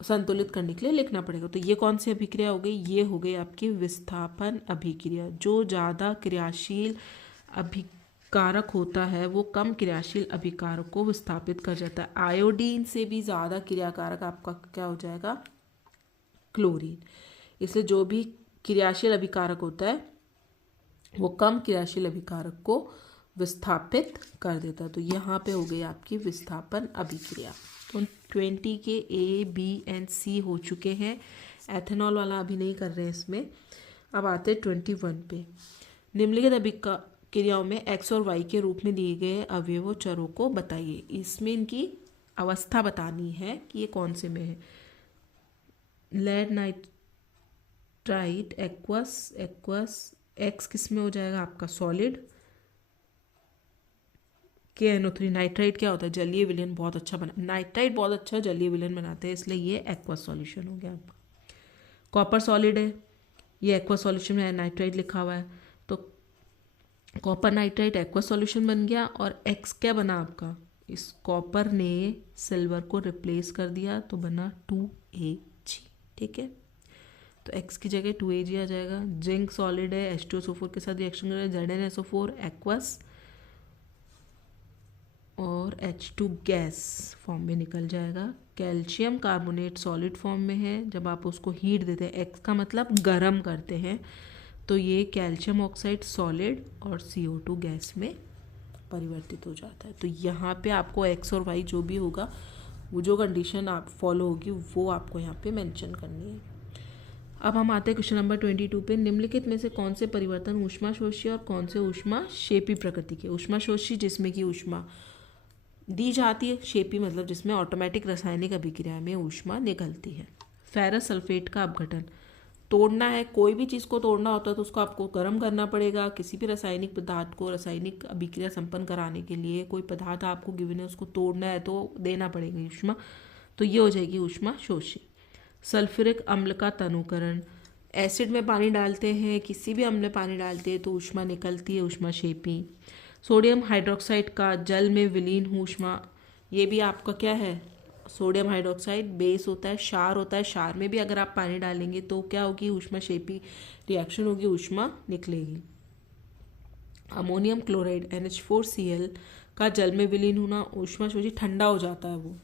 संतुलित करने के लिए लिखना पड़ेगा। तो ये कौन सी अभिक्रिया हो गई? ये हो गई आपकी विस्थापन अभिक्रिया। जो ज़्यादा क्रियाशील अभिकारक होता है वो कम क्रियाशील अभिकारक को विस्थापित कर जाता है। आयोडीन से भी ज़्यादा क्रियाकारक आपका क्या हो जाएगा? क्लोरीन। इसलिए जो भी क्रियाशील अभिकारक होता है वो कम क्रियाशील अभिकारक को विस्थापित कर देता है। तो यहाँ पे हो गई आपकी विस्थापन अभिक्रिया। तो 20 के A, B एंड C हो चुके हैं। एथेनॉल वाला अभी नहीं कर रहे हैं इसमें। अब आते हैं 21 पे। निम्नलिखित अभिक्रियाओं में X और Y के रूप में दिए गए अवयवों चरों को बताइए। इसमें इनकी अवस्था बतानी है कि ये कौन से में है। लेड नाइट्राइट एक्वस X किस में हो जाएगा आपका? सॉलिड। KNO3 नाइट्राइट क्या होता है? जलीय विलयन। बहुत अच्छा बना, नाइट्राइट बहुत अच्छा जलीय विलयन बनाते हैं, इसलिए ये एक्वस सॉल्यूशन हो गया आपका। कॉपर सॉलिड है, ये एक्वस सॉल्यूशन में नाइट्राइट लिखा हुआ है, तो कॉपर नाइट्राइट एक्वस सॉल्यूशन बन गया। और X क्या बना आपका? इस कॉपर ने सिल्वर को रिप्लेस कर दिया तो बना 2Ag। ठीक है, तो X की जगह 2Ag आ जाएगा। जिंक सॉलिड है, H2SO4 के साथ रिएक्शन कर रहा है, ZnSO4 एक्वस और H2 गैस फॉर्म में निकल जाएगा। कैल्शियम कार्बोनेट सॉलिड फॉर्म में है, जब आप उसको हीट देते हैं, X का मतलब गर्म करते हैं, तो ये कैल्शियम ऑक्साइड सॉलिड और CO2 गैस में परिवर्तित हो जाता है। तो यहाँ पे आपको X और Y जो भी होगा, वो जो कंडीशन आप फॉलो होगी वो आपको यहाँ पे मेंशन करनी है। अब हम आते हैं क्वेश्चन नंबर 22 पे। निम्नलिखित में से कौन से परिवर्तन ऊष्माशोषी और कौन से ऊष्माक्षेपी प्रकृति के? ऊष्माशोषी जिसमें कि ऊष्मा दी जाती है, क्षेपी मतलब जिसमें ऑटोमेटिक रासायनिक अभिक्रिया में ऊष्मा निकलती है। फेरस सल्फेट का अपघटन। तोड़ना है, कोई भी चीज़ को तोड़ना होता है तो उसको आपको गर्म करना पड़ेगा। किसी भी रासायनिक पदार्थ को रासायनिक अभिक्रिया संपन्न कराने के लिए कोई पदार्थ आपको गिवन है, उसको तोड़ना है तो देना पड़ेगा ऊष्मा, तो ये हो जाएगी ऊष्मा शोषी। सल्फ्यूरिक अम्ल का तनुकरण। एसिड में पानी डालते हैं, किसी भी अम्ल में पानी डालते हैं तो ऊष्मा निकलती है, ऊष्माक्षेपी। सोडियम हाइड्रोक्साइड का जल में विलीन ऊष्मा, ये भी आपका क्या है? सोडियम हाइड्रोक्साइड बेस होता है, क्षार होता है। क्षार में भी अगर आप पानी डालेंगे तो क्या होगी? ऊष्माक्षेपी रिएक्शन होगी, ऊष्मा निकलेगी। अमोनियम क्लोराइड NH4Cl का जल में विलीन होना ऊष्माशोषी, ठंडा हो जाता है वो।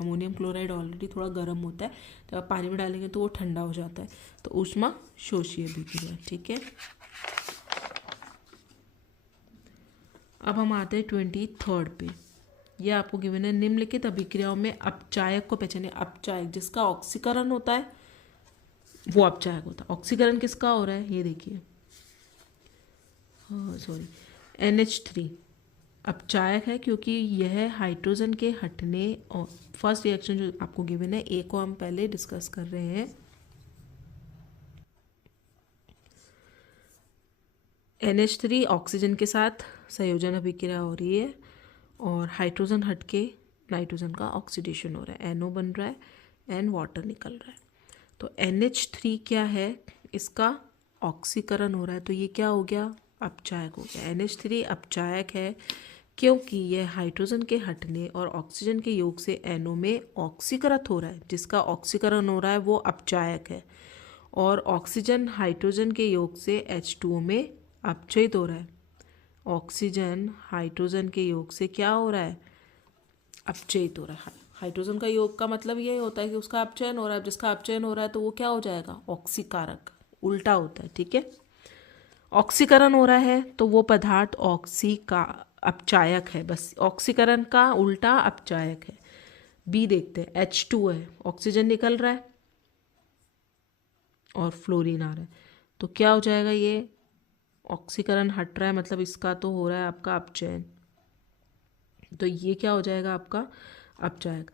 अमोनियम क्लोराइड ऑलरेडी थोड़ा गर्म होता है, जब आप पानी में डालेंगे तो वो ठंडा हो जाता है, तो ऊष्मा शोषी अभिक्रिया। ठीक है, अब हम आते हैं 23 पे। यह आपको गिवन है। निम्नलिखित अभिक्रियाओं में अपचायक को पहचाने। अपचायक जिसका ऑक्सीकरण होता है वो अपचायक होता है। ऑक्सीकरण किसका हो रहा है? ये देखिए, NH3 अपचायक है क्योंकि यह हाइड्रोजन के हटने और फर्स्ट रिएक्शन जो आपको गिवन है, ए को हम पहले डिस्कस कर रहे हैं। NH3 ऑक्सीजन के साथ संयोजन अभिक्रिया हो रही है और हाइड्रोजन हट के नाइट्रोजन का ऑक्सीडेशन हो रहा है, NO बन रहा है, N वाटर निकल रहा है। तो NH3 क्या है? इसका ऑक्सीकरण हो रहा है, तो ये क्या हो गया? अपचायक हो गया। NH3 अपचायक है क्योंकि यह हाइड्रोजन के हटने और ऑक्सीजन के योग से NO में ऑक्सीकृत हो रहा है। जिसका ऑक्सीकरण हो रहा है वो अपचायक है, और ऑक्सीजन हाइड्रोजन के योग से H2O में अपचयित हो रहा है। ऑक्सीजन हाइड्रोजन के योग से क्या हो रहा है? अपचयित हो रहा है। हाइड्रोजन का योग का मतलब ये होता है कि उसका अपचयन हो रहा है। जिसका अपचयन हो रहा है तो वो क्या हो जाएगा? ऑक्सीकारक, उल्टा होता है। ठीक है, ऑक्सीकरण हो रहा है तो वो पदार्थ ऑक्सी का अपचायक है, बस ऑक्सीकरण का उल्टा अपचायक है। बी देखते हैं, H2 है, ऑक्सीजन निकल रहा है और फ्लोरीन आ रहा है, तो क्या हो जाएगा? ये ऑक्सीकरण हट रहा है, मतलब इसका तो हो रहा है आपका अपचयन, तो ये क्या हो जाएगा आपका? अपचायक।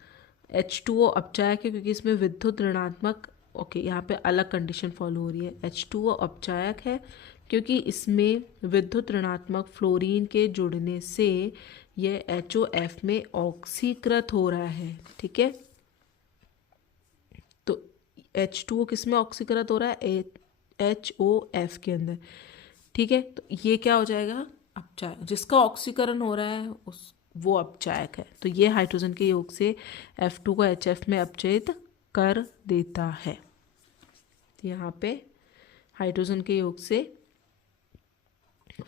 H2O अपचायक है क्योंकि इसमें विद्युत ऋणात्मक, ओके, यहाँ पे अलग कंडीशन फॉलो हो रही है। H2O अपचायक है क्योंकि इसमें विद्युत ऋणात्मक फ्लोरीन के जुड़ने से यह HOF में ऑक्सीकृत हो रहा है। ठीक है, तो H2O किस में ऑक्सीकृत हो रहा है? HOF के अंदर। ठीक है, तो ये क्या हो जाएगा? अपचायक। जिसका ऑक्सीकरण हो रहा है उस वो अपचायक है। तो ये हाइड्रोजन के योग से F2 को HF में अपचयित कर देता है। यहाँ पे हाइड्रोजन के योग से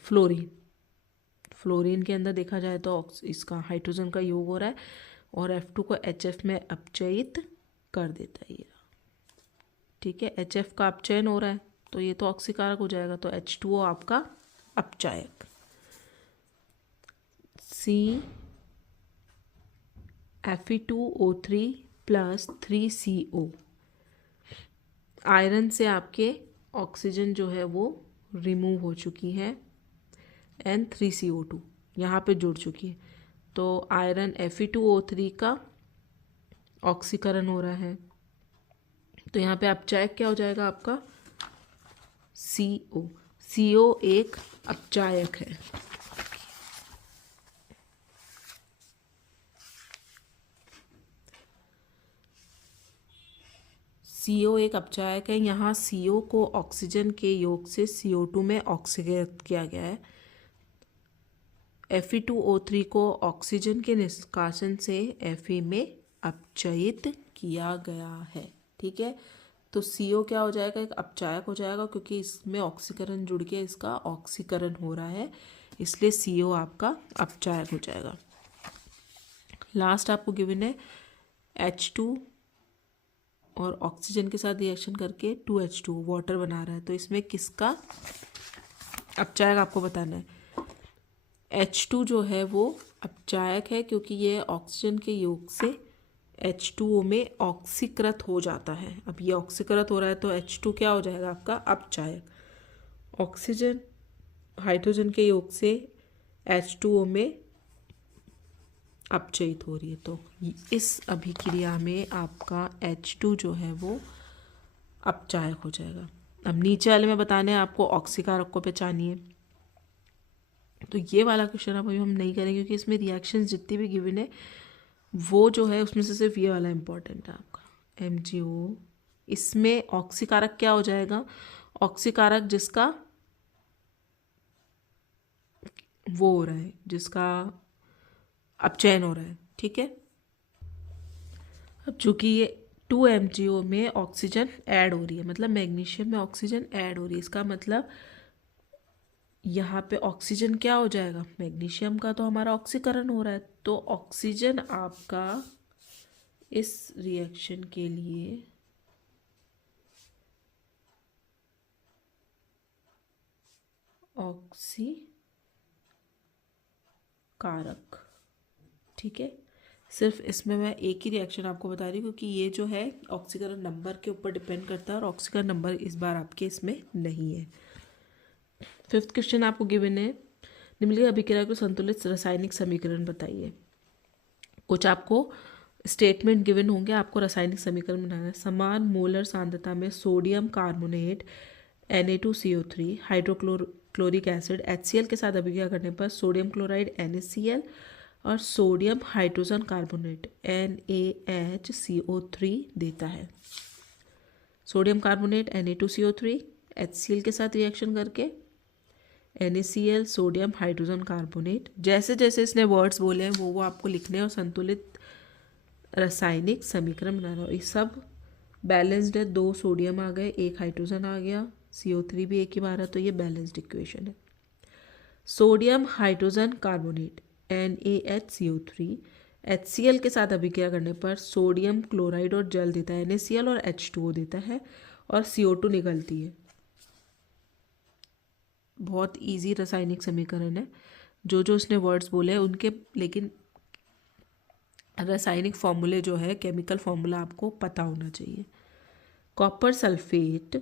फ्लोरीन के अंदर देखा जाए तो इसका हाइड्रोजन का योग हो रहा है और F2 को HF में अपचयित कर देता है ये। ठीक है, HF का अपचयन हो रहा है तो ये तो ऑक्सीकारक हो जाएगा, तो H2O आपका अपचायक। Fe2O3 plus 3CO। आयरन से आपके ऑक्सीजन जो है वो रिमूव हो चुकी है, N3CO2 यहाँ पे जुड़ चुकी है, तो आयरन Fe2O3 का ऑक्सीकरण हो रहा है, तो यहाँ पे अपचायक क्या हो जाएगा आपका? CO एक अपचायक है। CO एक अपचायक है। यहाँ CO को ऑक्सीजन के योग से CO2 में ऑक्सीकृत किया गया है। Fe2O3 को ऑक्सीजन के निष्कासन से Fe में अपचयित किया गया है। ठीक है, तो CO क्या हो जाएगा? एक अपचायक हो जाएगा, क्योंकि इसमें ऑक्सीकरण जुड़ के इसका ऑक्सीकरण हो रहा है, इसलिए CO आपका अपचायक हो जाएगा। लास्ट आपको गिवन है H2 और ऑक्सीजन के साथ रिएक्शन करके 2H2 वाटर बना रहा है, तो इसमें किसका अपचायक आपको बताना है। H2 जो है वो अपचायक है, क्योंकि ये ऑक्सीजन के योग से H2O में ऑक्सीकृत हो जाता है। अब ये ऑक्सीकृत हो रहा है तो H2 क्या हो जाएगा आपका? अपचायक। ऑक्सीजन हाइड्रोजन के योग से H2O में अपचयित हो रही है, तो इस अभिक्रिया में आपका H2 जो है वो अपचायक हो जाएगा। अब नीचे वाले में बताने हैं आपको ऑक्सीकारक को पहचानिए, तो ये वाला क्वेश्चन अब अभी हम नहीं करेंगे, क्योंकि इसमें रिएक्शन जितनी भी गिवन है वो जो है उसमें से सिर्फ ये वाला इम्पोर्टेंट है आपका MgO। इसमें ऑक्सीकारक क्या हो जाएगा? ऑक्सीकारक जिसका वो हो रहा है, जिसका अपचयन हो रहा है। ठीक है, अब चूंकि ये 2MgO में ऑक्सीजन ऐड हो रही है, मतलब मैग्नीशियम में ऑक्सीजन ऐड हो रही है, इसका मतलब यहाँ पे ऑक्सीजन क्या हो जाएगा? मैग्नीशियम का तो हमारा ऑक्सीकरण हो रहा है, तो ऑक्सीजन आपका इस रिएक्शन के लिए ऑक्सीकारक। ठीक है, सिर्फ इसमें मैं एक ही रिएक्शन आपको बता रही हूँ, क्योंकि ये जो है ऑक्सीकरण नंबर के ऊपर डिपेंड करता है और ऑक्सीकरण नंबर इस बार आपके इसमें नहीं है। 5th क्वेश्चन आपको गिवन है, निम्नलिखित अभिक्रिया को संतुलित रासायनिक समीकरण बताइए। कुछ आपको स्टेटमेंट गिवन होंगे, आपको रासायनिक समीकरण बनाना है। समान मोलर सांद्रता में sodium carbonate Na2CO3 hydrochloric acid HCl के साथ अभिक्रिया करने पर सोडियम क्लोराइड NaCl और सोडियम हाइड्रोजन कार्बोनेट NaHCO3 देता है। सोडियम कार्बोनेट Na2CO3 HCl के साथ रिएक्शन करके NaCl सोडियम हाइड्रोजन कार्बोनेट, जैसे जैसे इसने वर्ड्स बोले हैं वो आपको लिखने और संतुलित रासायनिक समीकरण बनाना। ये सब बैलेंस्ड है, 2 सोडियम आ गए, 1 हाइड्रोजन आ गया, CO3 भी एक ही बार है, तो ये बैलेंस्ड इक्वेशन है। Sodium hydrogen carbonate NaHCO3 HCl के साथ अभिक्रिया करने पर सोडियम क्लोराइड और जल देता है, NaCl और H2O देता है और CO2 निकलती है। बहुत इजी रासायनिक समीकरण है, जो जो उसने वर्ड्स बोले हैं उनके, लेकिन रासायनिक फॉर्मूले जो है, केमिकल फॉर्मूला आपको पता होना चाहिए। Copper sulphate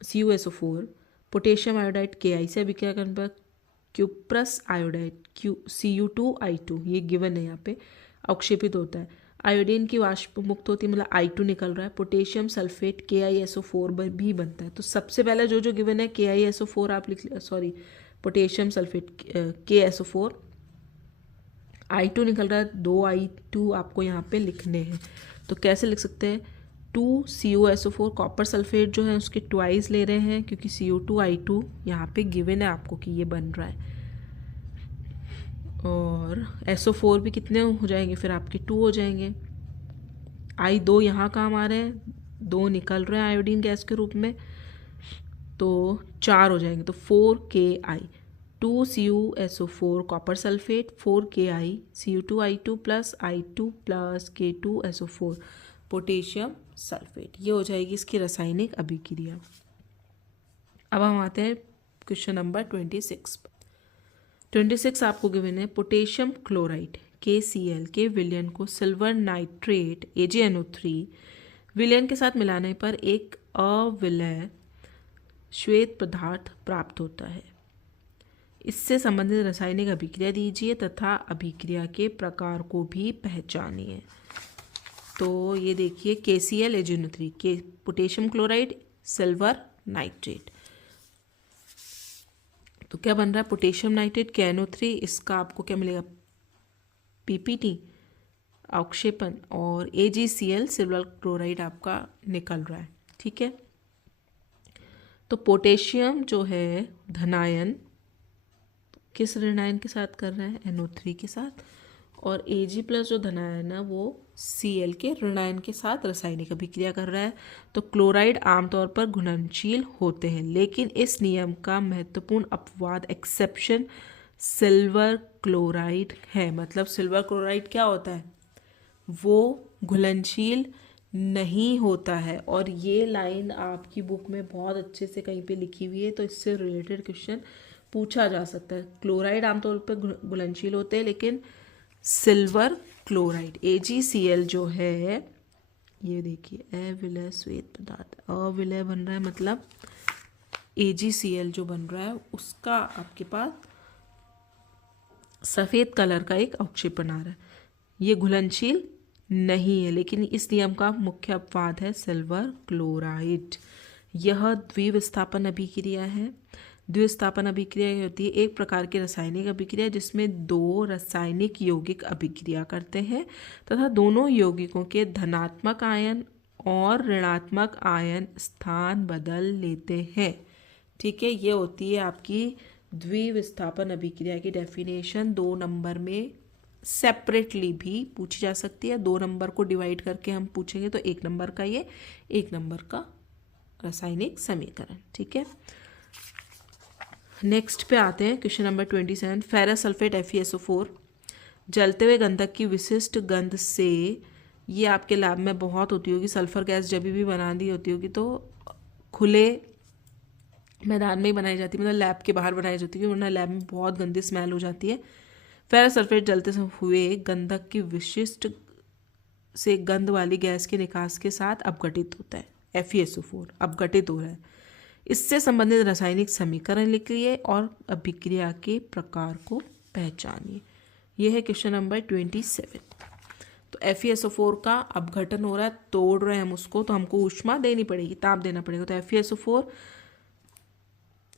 CuSO4 potassium iodide Ki से अभिक्रिया करने पर क्यूप्रस आयोडाइड Cu2I2, ये गिवन है यहाँ पे, अवक्षेपित होता है। आयोडीन की वाष्प मुक्त होती है, मतलब I2 निकल रहा है। पोटेशियम सल्फेट KiSO4 भी बनता है। तो सबसे पहले जो जो गिवन है KiSO4 आप लिख, sorry potassium sulphate KSO4, I2 निकल रहा है, 2 I2 आपको यहाँ पे लिखने हैं। तो कैसे लिख सकते हैं, 2CuSO4 कॉपर सल्फेट जो है उसके ट्वाइस ले रहे हैं क्योंकि CO2 I2 यहाँ पे गिवन है आपको कि ये बन रहा है। और SO4 भी कितने हो जाएंगे फिर आपके 2 हो जाएंगे। I2 यहाँ काम आ रहे हैं, 2 निकल रहे हैं आयोडीन गैस के रूप में, तो 4 हो जाएंगे। तो 4Ki, 2CuSO4 copper sulphate, 4Ki Cu2I2 plus I2 plus K2SO4 potassium sulphate. ये हो जाएगी इसकी रासायनिक अभिक्रिया। अब हम आते हैं क्वेश्चन नंबर 26 पर। 26 आपको गिवन है, पोटेशियम क्लोराइड KCl के विलयन को सिल्वर नाइट्रेट AgNO3 विलयन के साथ मिलाने पर एक अविलय श्वेत पदार्थ प्राप्त होता है। इससे संबंधित रासायनिक अभिक्रिया दीजिए तथा अभिक्रिया के प्रकार को भी पहचानिए। तो ये देखिए KCl AgNO3 के पोटेशियम क्लोराइड सिल्वर नाइट्रेट, तो क्या बन रहा है, पोटेशियम नाइट्रेट KNO3, इसका आपको क्या मिलेगा PPT अवक्षेपण, और AgCl सिल्वर क्लोराइड आपका निकल रहा है। ठीक है, तो पोटेशियम जो है धनायन किस ऋणायन के साथ कर रहा है, NO3 के साथ, और Ag प्लस जो धनायन है वो Cl के ऋणायन के साथ रासायनिक अभिक्रिया कर रहा है। तो क्लोराइड आमतौर पर घुलनशील होते हैं, लेकिन इस नियम का महत्वपूर्ण अपवाद एक्सेप्शन सिल्वर क्लोराइड है। मतलब सिल्वर क्लोराइड क्या होता है, वो घुलनशील नहीं होता है। और ये लाइन आपकी बुक में बहुत अच्छे से कहीं पे लिखी हुई है, तो इससे रिलेटेड क्वेश्चन पूछा जा सकता है। क्लोराइड आमतौर पर घुलनशील होते हैं, लेकिन सिल्वर क्लोराइड AgCl जो है, ये देखिए अविलय श्वेत पदार्थ, अविलय बन रहा है, मतलब AgCl जो बन रहा है उसका आपके पास सफ़ेद कलर का एक अवक्षेपण आ रहा है। ये घुलनशील नहीं है, लेकिन इस नियम का मुख्य अपवाद है सिल्वर क्लोराइड। यह द्विविस्थापन अभिक्रिया है। द्विविस्थापन अभिक्रिया होती है एक प्रकार की रासायनिक अभिक्रिया जिसमें दो रासायनिक यौगिक अभिक्रिया करते हैं तथा दोनों यौगिकों के धनात्मक आयन और ऋणात्मक आयन स्थान बदल लेते हैं। ठीक है, ये होती है आपकी द्विविस्थापन अभिक्रिया की डेफिनेशन। 2 नंबर में सेपरेटली भी पूछी जा सकती है। 2 नंबर को डिवाइड करके हम पूछेंगे तो 1 नंबर का ये, 1 नंबर का रासायनिक समीकरण। ठीक है, नेक्स्ट पे आते हैं question number 27। Ferrous sulphate FeSO4 जलते हुए गंधक की विशिष्ट गंध से, ये आपके लैब में बहुत होती होगी, सल्फर गैस जब भी बना दी होती होगी तो खुले मैदान में ही बनाई जाती है, मतलब लैब के बाहर बनाई जाती है, वरना लैब में बहुत गंदी स्मेल हो जाती है। फेरस सल्फेट जलते हुए गंधक की विशिष्ट से गंध वाली गैस के निकास के साथ अपघटित होता है। FeSO4 अपघटित हो रहा है। इससे संबंधित रासायनिक समीकरण लिखिए और अभिक्रिया के प्रकार को पहचानिए। यह है क्वेश्चन नंबर 27। तो FeSO4 का अपघटन हो रहा है, तोड़ रहे हैं हम उसको, तो हमको ऊष्मा देनी पड़ेगी, ताप देना पड़ेगा। तो FeSO4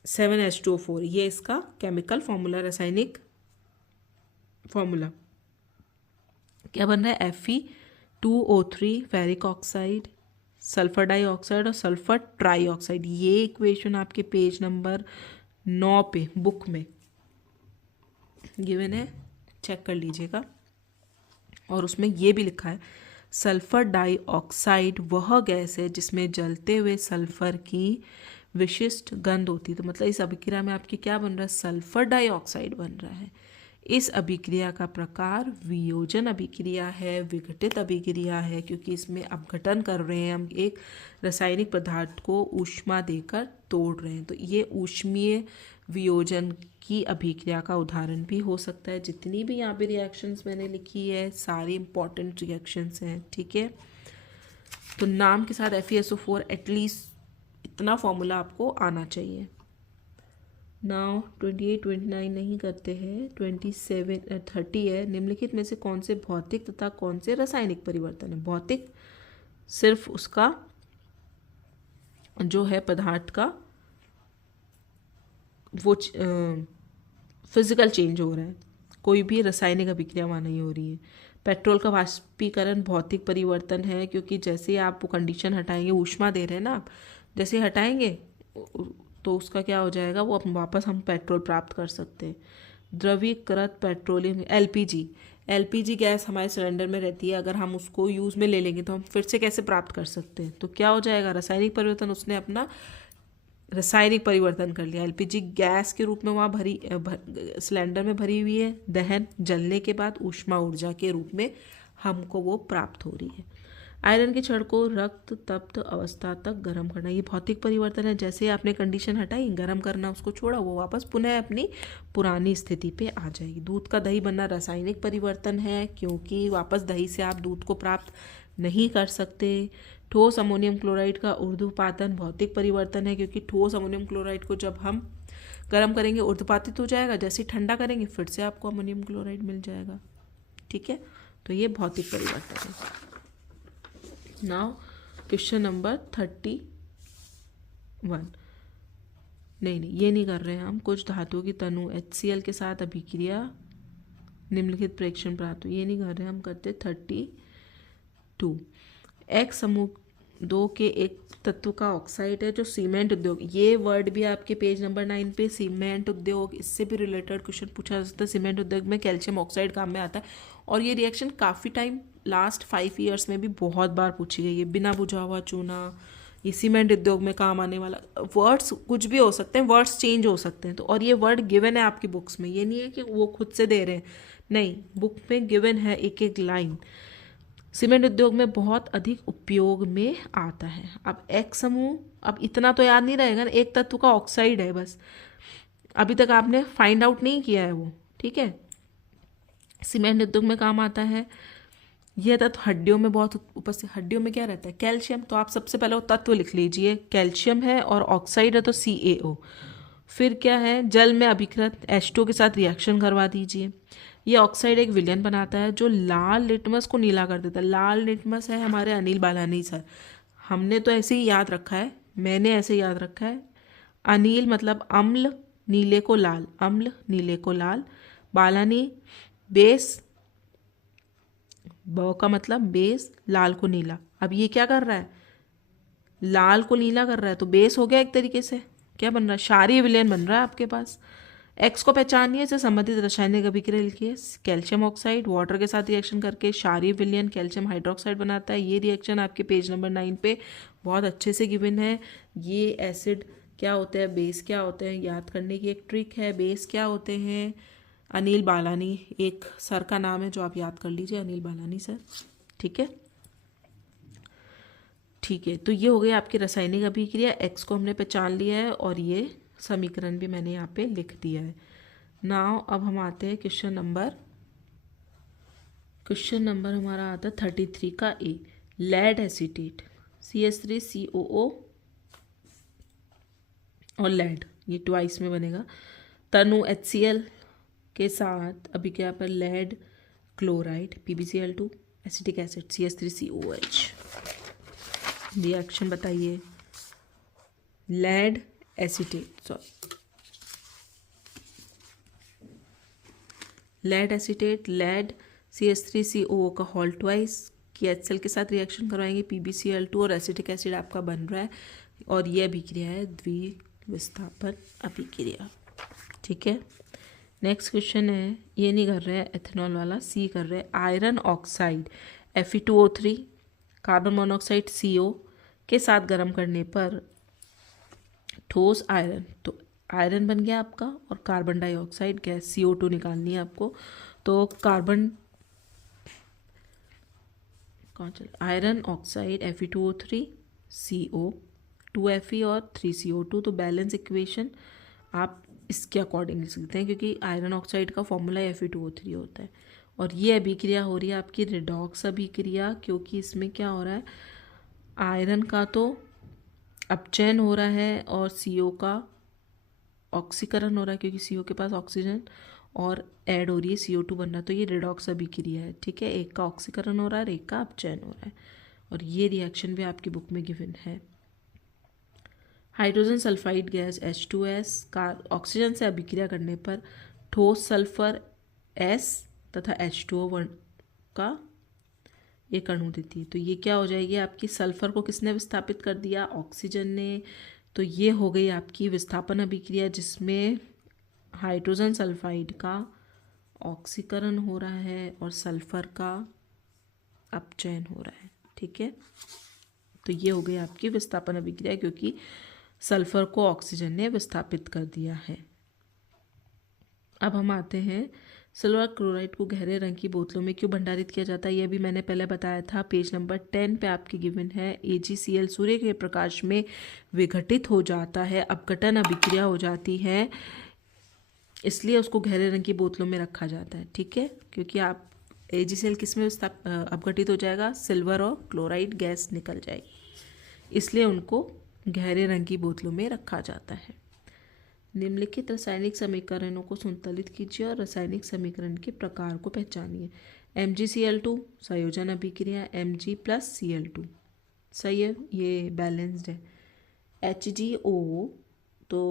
7H2O4, ये इसका केमिकल फॉर्मूला, रासायनिक फॉर्मूला क्या बन रहा है, Fe2O3 ferric oxide, sulphur dioxide और सल्फर ट्राइऑक्साइड। ये इक्वेशन आपके पेज नंबर 9 पे बुक में गिवन है, चेक कर लीजिएगा। और उसमें ये भी लिखा है सल्फर डाइऑक्साइड वह गैस है जिसमें जलते हुए सल्फर की विशिष्ट गंध होती है। तो मतलब इस अभिक्रिया में आपकी क्या बन रहा है, सल्फर डाइऑक्साइड बन रहा है। इस अभिक्रिया का प्रकार वियोजन अभिक्रिया है, विघटित अभिक्रिया है, क्योंकि इसमें अपघटन कर रहे हैं हम, एक रासायनिक पदार्थ को ऊष्मा देकर तोड़ रहे हैं। तो ये ऊष्मीय वियोजन की अभिक्रिया का उदाहरण भी हो सकता है। जितनी भी यहाँ पे रिएक्शंस मैंने लिखी है सारी इंपॉर्टेंट रिएक्शंस हैं। ठीक है, तो नाम के साथ FeSO4 एटलीस्ट इतना फॉर्मूला आपको आना चाहिए। नाउ 28 29 नहीं करते हैं, 27 30 है। निम्नलिखित में से कौन से भौतिक तथा कौन से रासायनिक परिवर्तन है? भौतिक सिर्फ उसका जो है पदार्थ का वो फिजिकल चेंज हो रहा है, कोई भी रासायनिक अभिक्रिया वहाँ नहीं हो रही है। पेट्रोल का वाष्पीकरण भौतिक परिवर्तन है, क्योंकि जैसे आप वो कंडीशन हटाएंगे, ऊष्मा दे रहे हैं ना आप, जैसे हटाएंगे तो उसका क्या हो जाएगा, वो वापस हम पेट्रोल प्राप्त कर सकते हैं। द्रवीकृत पेट्रोलियम एलपीजी गैस हमारे सिलेंडर में रहती है, अगर हम उसको यूज़ में ले लेंगे तो हम फिर से कैसे प्राप्त कर सकते हैं? तो क्या हो जाएगा, रासायनिक परिवर्तन। उसने अपना रासायनिक परिवर्तन कर लिया। एलपीजी गैस के रूप में वहाँ सिलेंडर में भरी हुई है, दहन जलने के बाद ऊष्मा ऊर्जा के रूप में हमको वो प्राप्त हो रही है। आयरन के छड़ को रक्त तप्त अवस्था तक गर्म करना, ये भौतिक परिवर्तन है। जैसे आपने कंडीशन हटाई, गर्म करना उसको छोड़ा, वो वापस पुनः अपनी पुरानी स्थिति पे आ जाएगी। दूध का दही बनना रासायनिक परिवर्तन है, क्योंकि वापस दही से आप दूध को प्राप्त नहीं कर सकते। ठोस अमोनियम क्लोराइड का ऊर्ध्वपातन भौतिक परिवर्तन है, क्योंकि ठोस अमोनियम क्लोराइड को जब हम गर्म करेंगे ऊर्ध्वपातित हो जाएगा, जैसे ठंडा करेंगे फिर से आपको अमोनियम क्लोराइड मिल जाएगा। ठीक है, तो ये भौतिक परिवर्तन है। Now question number 31। नहीं ये नहीं कर रहे हैं हम। कुछ धातुओं की तनु HCl के साथ अभिक्रिया निम्नलिखित प्रेक्षण प्राप्त, ये नहीं कर रहे हम, करते 32। एक्स समूह 2 के एक तत्व का ऑक्साइड है जो सीमेंट उद्योग, ये वर्ड भी आपके पेज नंबर 9 पे सीमेंट उद्योग, इससे भी रिलेटेड क्वेश्चन पूछा जा सकता है। सीमेंट उद्योग में कैल्शियम ऑक्साइड काम में आता है, और ये रिएक्शन काफ़ी टाइम लास्ट 5 ईयर्स में भी बहुत बार पूछी गई है। बिना बुझा हुआ चूना, ये सीमेंट उद्योग में काम आने वाला। वर्ड्स कुछ भी हो सकते हैं, वर्ड्स चेंज हो सकते हैं, तो और ये वर्ड गिवन है आपकी बुक्स में, ये नहीं है कि वो खुद से दे रहे हैं, नहीं, बुक में गिवन है एक एक लाइन। सीमेंट उद्योग में बहुत अधिक उपयोग में आता है। अब एक समूह, अब इतना तो याद नहीं रहेगा ना, एक तत्व का ऑक्साइड है बस, अभी तक आपने फाइंड आउट नहीं किया है वो। ठीक है, सीमेंट उद्योग में काम आता है। यह तत्व हड्डियों में बहुत उपस्थित, हड्डियों में क्या रहता है, कैल्शियम। तो आप सबसे पहले वो तत्व लिख लीजिए, कैल्शियम है और ऑक्साइड है तो CaO। फिर क्या है, जल में अभिकृत H2 के साथ रिएक्शन करवा दीजिए। ये ऑक्साइड एक विलयन बनाता है जो लाल लिटमस को नीला कर देता है। लाल लिटमस है हमारे अनिल बालानी सर, हमने तो ऐसे ही याद रखा है, मैंने ऐसे याद रखा है। अनिल मतलब अम्ल, नीले को लाल, अम्ल नीले को लाल। बालानी बेस, ब का मतलब बेस, लाल को नीला। अब ये क्या कर रहा है, लाल को नीला कर रहा है, तो बेस हो गया एक तरीके से। क्या बन रहा है, क्षारीय विलयन बन रहा है आपके पास। एक्स को पहचानिए, से संबंधित रासायनिक अभिक्रिया लिखिए। कैल्शियम ऑक्साइड वाटर के साथ रिएक्शन करके क्षारीय विलयन कैल्शियम हाइड्रोक्साइड बनाता है। ये रिएक्शन आपके पेज नंबर 9 पे बहुत अच्छे से गिवन है। ये एसिड क्या होते हैं, बेस क्या होते हैं, याद करने की एक ट्रिक है। बेस क्या होते हैं, अनिल बालानी एक सर का नाम है जो आप याद कर लीजिए, अनिल बालानी सर। ठीक है, ठीक है, तो ये हो गई आपकी रासायनिक अभिक्रिया। एक्स को हमने पहचान लिया है और ये समीकरण भी मैंने यहाँ पे लिख दिया है। नाउ अब हम आते हैं क्वेश्चन नंबर हमारा आता है 33 का ए। लेड एसीटेट CH3COO और लेड, ये ट्वाइस में बनेगा। तनु HCl के साथ अभिक्रिया पर lead chloride PbCl2 acetic acid CH3COH। Reaction बताइए। Lead acetate, lead acetate, lead CH3COO का होल ट्वाइस की HCl के साथ रिएक्शन करवाएंगे, PbCl2 और एसिटिक एसिड आपका बन रहा है, और ये अभिक्रिया है द्विविस्थापन अभिक्रिया। ठीक है, नेक्स्ट क्वेश्चन है, ये नहीं कर रहे हैं एथेनॉल वाला, सी कर रहे हैं। Iron oxide Fe2O3 carbon monoxide CO के साथ गर्म करने पर ठोस आयरन, तो आयरन बन गया आपका, और कार्बन डाइऑक्साइड गैस CO2 निकालनी है आपको। तो कार्बन कौन चल, iron oxide Fe2O3 CO 2Fe और 3CO2, तो बैलेंस इक्वेशन आप इसके अकॉर्डिंग लिख सकते हैं, क्योंकि आयरन ऑक्साइड का फॉर्मूला Fe2O3 होता है। और ये अभिक्रिया हो रही है आपकी रिडॉक्स अभिक्रिया, क्योंकि इसमें क्या हो रहा है, आयरन का तो अपचयन हो रहा है और CO का ऑक्सीकरण हो रहा है क्योंकि CO के पास ऑक्सीजन और ऐड हो रही है CO2 बन रहा है, तो ये रिडॉक्स अभिक्रिया है। ठीक है, एक का ऑक्सीकरण हो रहा है और एक का अपचयन हो रहा है, और ये रिएक्शन भी आपकी बुक में गिवन है। हाइड्रोजन सल्फाइड गैस H2S का ऑक्सीजन से अभिक्रिया करने पर ठोस सल्फर S तथा H2O का एक अणु देती है। तो ये क्या हो जाएगी आपकी, सल्फर को किसने विस्थापित कर दिया, ऑक्सीजन ने। तो ये हो गई आपकी विस्थापन अभिक्रिया जिसमें हाइड्रोजन सल्फाइड का ऑक्सीकरण हो रहा है और सल्फर का अपचयन हो रहा है। ठीक है, तो ये हो गई आपकी विस्थापन अभिक्रिया क्योंकि सल्फर को ऑक्सीजन ने विस्थापित कर दिया है। अब हम आते हैं सिल्वर क्लोराइड को गहरे रंग की बोतलों में क्यों भंडारित किया जाता है। यह भी मैंने पहले बताया था, पेज नंबर 10 पे आपकी गिवन है। AgCl सूर्य के प्रकाश में विघटित हो जाता है, अपघटन अभिक्रिया हो जाती है, इसलिए उसको गहरे रंग की बोतलों में रखा जाता है। ठीक है, क्योंकि आप AgCl किस में अपघटित हो जाएगा, सिल्वर और क्लोराइड गैस निकल जाएगी, इसलिए उनको गहरे रंग की बोतलों में रखा जाता है। निम्नलिखित रासायनिक समीकरणों को संतुलित कीजिए और रासायनिक समीकरण के प्रकार को पहचानिए। MgCl2 संयोजन अभिक्रिया, Mg + Cl2 सही है, ये बैलेंस्ड है। HgO तो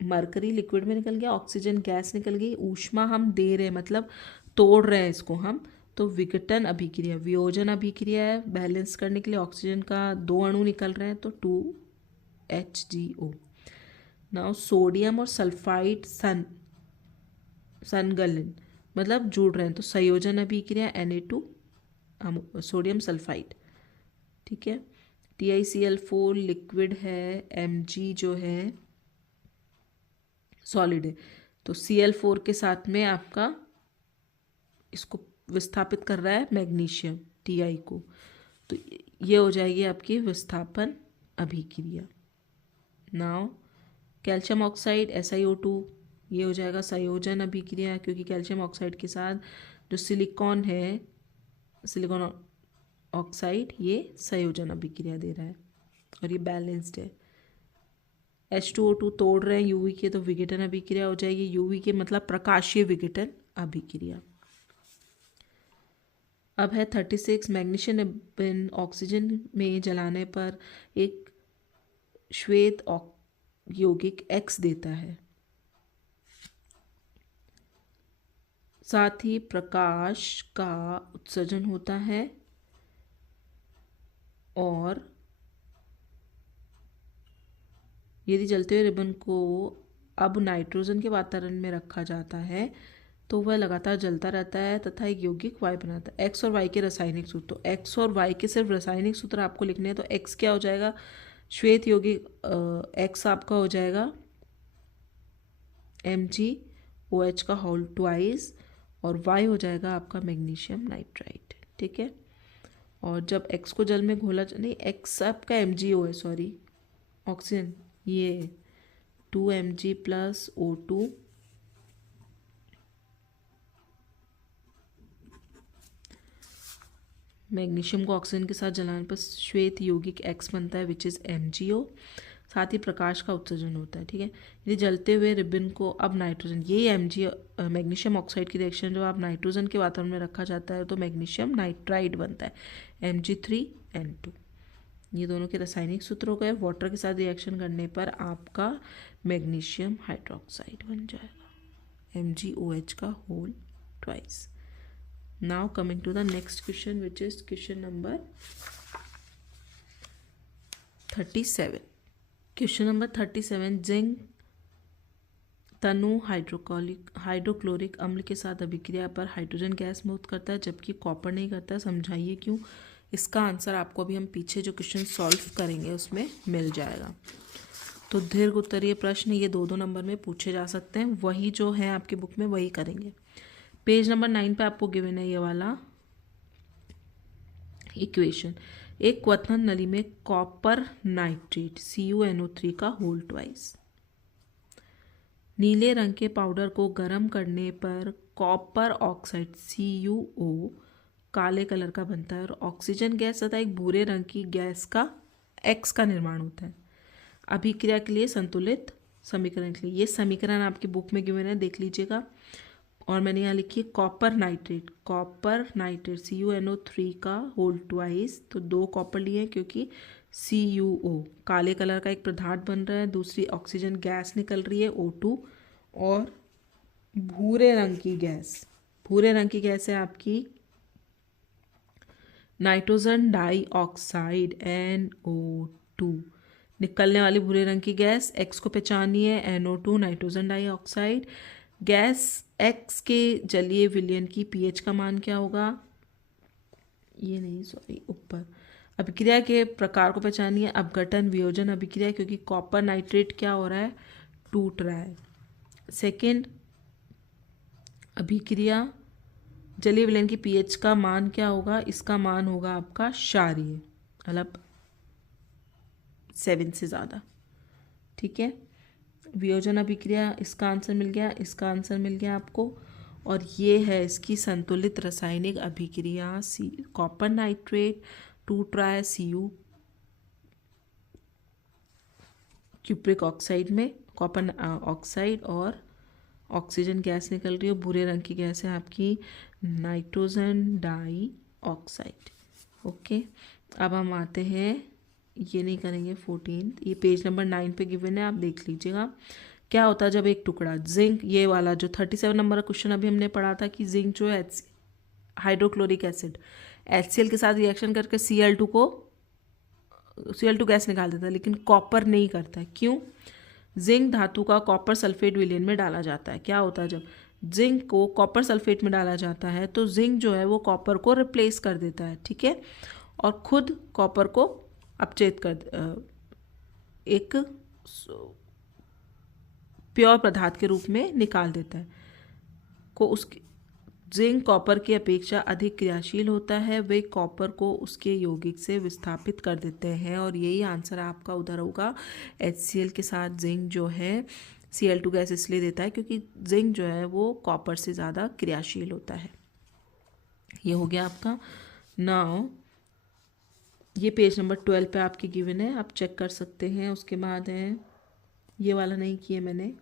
मरकरी लिक्विड में निकल गया, ऑक्सीजन गैस निकल गई, ऊष्मा हम दे रहे हैं मतलब तोड़ रहे हैं इसको हम, तो विघटन अभिक्रिया, वियोजन अभिक्रिया है। बैलेंस करने के लिए ऑक्सीजन का 2 अणु निकल रहे हैं तो 2HgO। नाउ सोडियम और सल्फाइड संगलन मतलब जुड़ रहे हैं, तो संयोजन अभिक्रिया Na2 सोडियम सल्फाइड। ठीक है, TiCl4 लिक्विड है, Mg जो है सॉलिड है, तो Cl4 के साथ में आपका इसको विस्थापित कर रहा है मैग्नीशियम Ti को, तो ये हो जाएगी आपकी विस्थापन अभिक्रिया। नाउ कैल्शियम ऑक्साइड SiO2 ये हो जाएगा संयोजन अभिक्रिया, क्योंकि कैल्शियम ऑक्साइड के साथ जो सिलिकॉन है, सिलिकॉन ऑक्साइड, ये संयोजन अभिक्रिया दे रहा है और ये बैलेंस्ड है। H2O2 तोड़ रहे हैं UV के, तो विघटन अभिक्रिया हो जाएगी। UV के मतलब प्रकाशीय विघटन अभिक्रिया। अब है 36 मैग्नीशियम ऑक्सीजन में जलाने पर एक श्वेत यौगिक X देता है, साथ ही प्रकाश का उत्सर्जन होता है और यदि जलते हुए रिबन को अब नाइट्रोजन के वातावरण में रखा जाता है तो वह लगातार जलता रहता है तथा एक यौगिक Y बनाता है। X और Y के रासायनिक सूत्र, तो X और Y के सिर्फ रासायनिक सूत्र आपको लिखने हैं, तो X क्या हो जाएगा, श्वेत यौगिक X आपका हो जाएगा MgOH का होल ट्वाइस और Y हो जाएगा आपका मैग्नीशियम नाइट्राइड। ठीक है, और जब X को जल में घोला नहीं, X आपका MgO है, सॉरी ऑक्सीजन, ये 2Mg + O2 मैग्नीशियम को ऑक्सीजन के साथ जलाने पर श्वेत यौगिक X बनता है विच इज़ MgO, साथ ही प्रकाश का उत्सर्जन होता है। ठीक है, यदि जलते हुए रिबन को अब नाइट्रोजन, यही मैग्नीशियम ऑक्साइड की रिएक्शन जो आप नाइट्रोजन के वातावरण में रखा जाता है तो मैग्नीशियम नाइट्राइड बनता है Mg3N2। ये दोनों के रासायनिक सूत्र हो गए। वाटर के साथ रिएक्शन करने पर आपका मैग्नीशियम हाइड्रोक्साइड बन जाएगा MgOH का whole twice. Now coming to the next question, which is question number 37. Question number 37, zinc Tanu hydrochloric अम्ल के साथ अभिक्रिया पर हाइड्रोजन गैस मुक्त करता है जबकि कॉपर नहीं करता। समझाइए क्यों। इसका आंसर आपको अभी हम पीछे जो क्वेश्चन सॉल्व करेंगे उसमें मिल जाएगा। तो दीर्घ उत्तरीय प्रश्न ये 2-2 नंबर में पूछे जा सकते हैं, वही जो है आपकी बुक में वही करेंगे। पेज नंबर 9 पे आपको गिवन है ये वाला इक्वेशन। एक क्वथन नली में कॉपर नाइट्रेट CuNO3 का होल ट्वाइस, नीले रंग के पाउडर को गर्म करने पर कॉपर ऑक्साइड CuO काले कलर का बनता है और ऑक्सीजन गैस तथा एक भूरे रंग की गैस का X का निर्माण होता है। अभिक्रिया के लिए संतुलित समीकरण के लिए। ये समीकरण आपकी बुक में गिवन है, देख लीजिएगा। और मैंने यहाँ लिखी है कॉपर नाइट्रेट, CuNO3 का होल ट्वाइस, तो 2 कॉपर लिए हैं क्योंकि CuO काले कलर का एक पदार्थ बन रहा है, दूसरी ऑक्सीजन गैस निकल रही है O2, और भूरे रंग की गैस है आपकी नाइट्रोजन डाइऑक्साइड NO2। निकलने वाली भूरे रंग की गैस X को पहचानिए है, NO2 nitrogen dioxide. Gas X के जलीय विलयन की pH का मान क्या होगा, ये नहीं सॉरी ऊपर। अभिक्रिया के प्रकार को पहचानिए, अपघटन वियोजन अभिक्रिया, क्योंकि कॉपर नाइट्रेट क्या हो रहा है, टूट रहा है। सेकेंड अभिक्रिया जलीय विलयन की pH का मान क्या होगा, इसका मान होगा आपका क्षारीय, मतलब 7 से ज़्यादा, ठीक है। वियोजन अभिक्रिया, इसका आंसर मिल गया आपको। और ये है इसकी संतुलित रासायनिक अभिक्रिया, कॉपर नाइट्रेट टूट रहा है Cu क्यूप्रिक ऑक्साइड में, कॉपर ऑक्साइड, और ऑक्सीजन गैस निकल रही है, भूरे रंग की गैस है आपकी नाइट्रोजन डाइऑक्साइड। ओके, अब हम आते हैं, ये नहीं करेंगे 14, ये पेज नंबर 9 पे गिवन है, आप देख लीजिएगा। क्या होता है जब एक टुकड़ा जिंक, ये वाला जो 37 नंबर का क्वेश्चन अभी हमने पढ़ा था कि जिंक जो है हाइड्रोक्लोरिक एसिड HCl के साथ रिएक्शन करके Cl2 गैस निकाल देता है, लेकिन कॉपर नहीं करता है। क्यों? जिंक धातु का कॉपर सल्फेट विलयन में डाला जाता है। क्या होता है जब जिंक को कॉपर सल्फेट में डाला जाता है तो जिंक जो है वो कॉपर को रिप्लेस कर देता है, ठीक है, और खुद कॉपर को अपचेत कर एक प्योर पदार्थ के रूप में निकाल देता है। को उसकी जिंक कॉपर की अपेक्षा अधिक क्रियाशील होता है, वे कॉपर को उसके यौगिक से विस्थापित कर देते हैं, और यही आंसर आपका उधर होगा। HCl के साथ जिंक जो है Cl2 गैस इसलिए देता है क्योंकि जिंक जो है वो कॉपर से ज़्यादा क्रियाशील होता है। ये हो गया आपका। नाउ ये पेज नंबर 12 पे आपकी गिवन है, आप चेक कर सकते हैं। उसके बाद है, ये वाला नहीं किए मैंने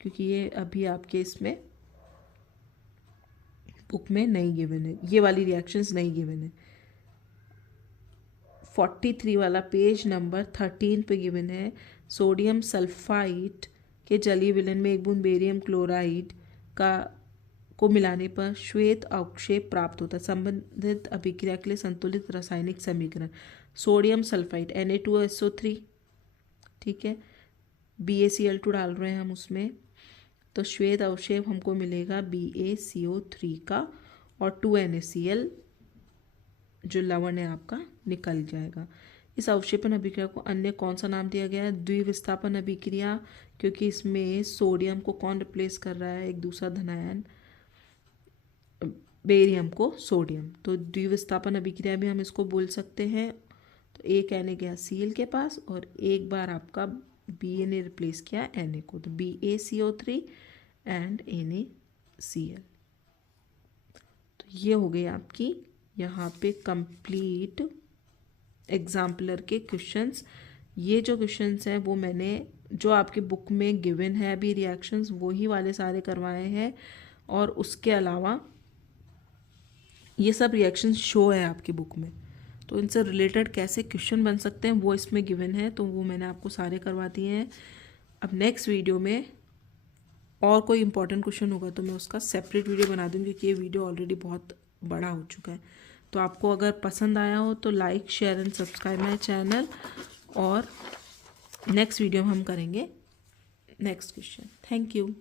क्योंकि ये अभी आपके इसमें बुक में नहीं गिवन है, ये वाली रिएक्शंस नहीं गिवन है। 43 वाला पेज नंबर 13 पे गिवन है, सोडियम सल्फाइड के जलीय विलयन में 1 बूंद बेरियम क्लोराइड को मिलाने पर श्वेत अवक्षेप प्राप्त होता है। संबंधित अभिक्रिया के लिए संतुलित रासायनिक समीकरण, सोडियम सल्फाइड Na2SO3, ठीक है, BaCl2 डाल रहे हैं हम उसमें, तो श्वेत अवक्षेप हमको मिलेगा BaCO3 का, और 2NaCl जो लवण है आपका निकल जाएगा। इस अवक्षेपण अभिक्रिया को अन्य कौन सा नाम दिया गया है? द्विविस्थापन अभिक्रिया, क्योंकि इसमें सोडियम को कौन रिप्लेस कर रहा है, एक दूसरा धनायन बेरियम को सोडियम, तो द्विविस्थापन अभिक्रिया भी हम इसको बोल सकते हैं। तो एक Na गया Cl के पास और एक बार आपका Ba ने रिप्लेस किया Na को, तो BaCO3 एंड NaCl। तो ये हो गई आपकी यहाँ पे कंप्लीट एग्जाम्पलर के क्वेश्चंस। ये जो क्वेश्चंस हैं वो मैंने जो आपकी बुक में गिवन है अभी रिएक्शंस, वही वाले सारे करवाए हैं, और उसके अलावा ये सब रिएक्शंस शो है आपकी बुक में, तो इनसे रिलेटेड कैसे क्वेश्चन बन सकते हैं वो इसमें गिवन है, तो वो मैंने आपको सारे करवा दिए हैं। अब नेक्स्ट वीडियो में और कोई इंपॉर्टेंट क्वेश्चन होगा तो मैं उसका सेपरेट वीडियो बना दूँगी, क्योंकि ये वीडियो ऑलरेडी बहुत बड़ा हो चुका है। तो आपको अगर पसंद आया हो तो like share and subscribe my channel, और नेक्स्ट वीडियो में हम करेंगे नेक्स्ट क्वेश्चन। Thank you.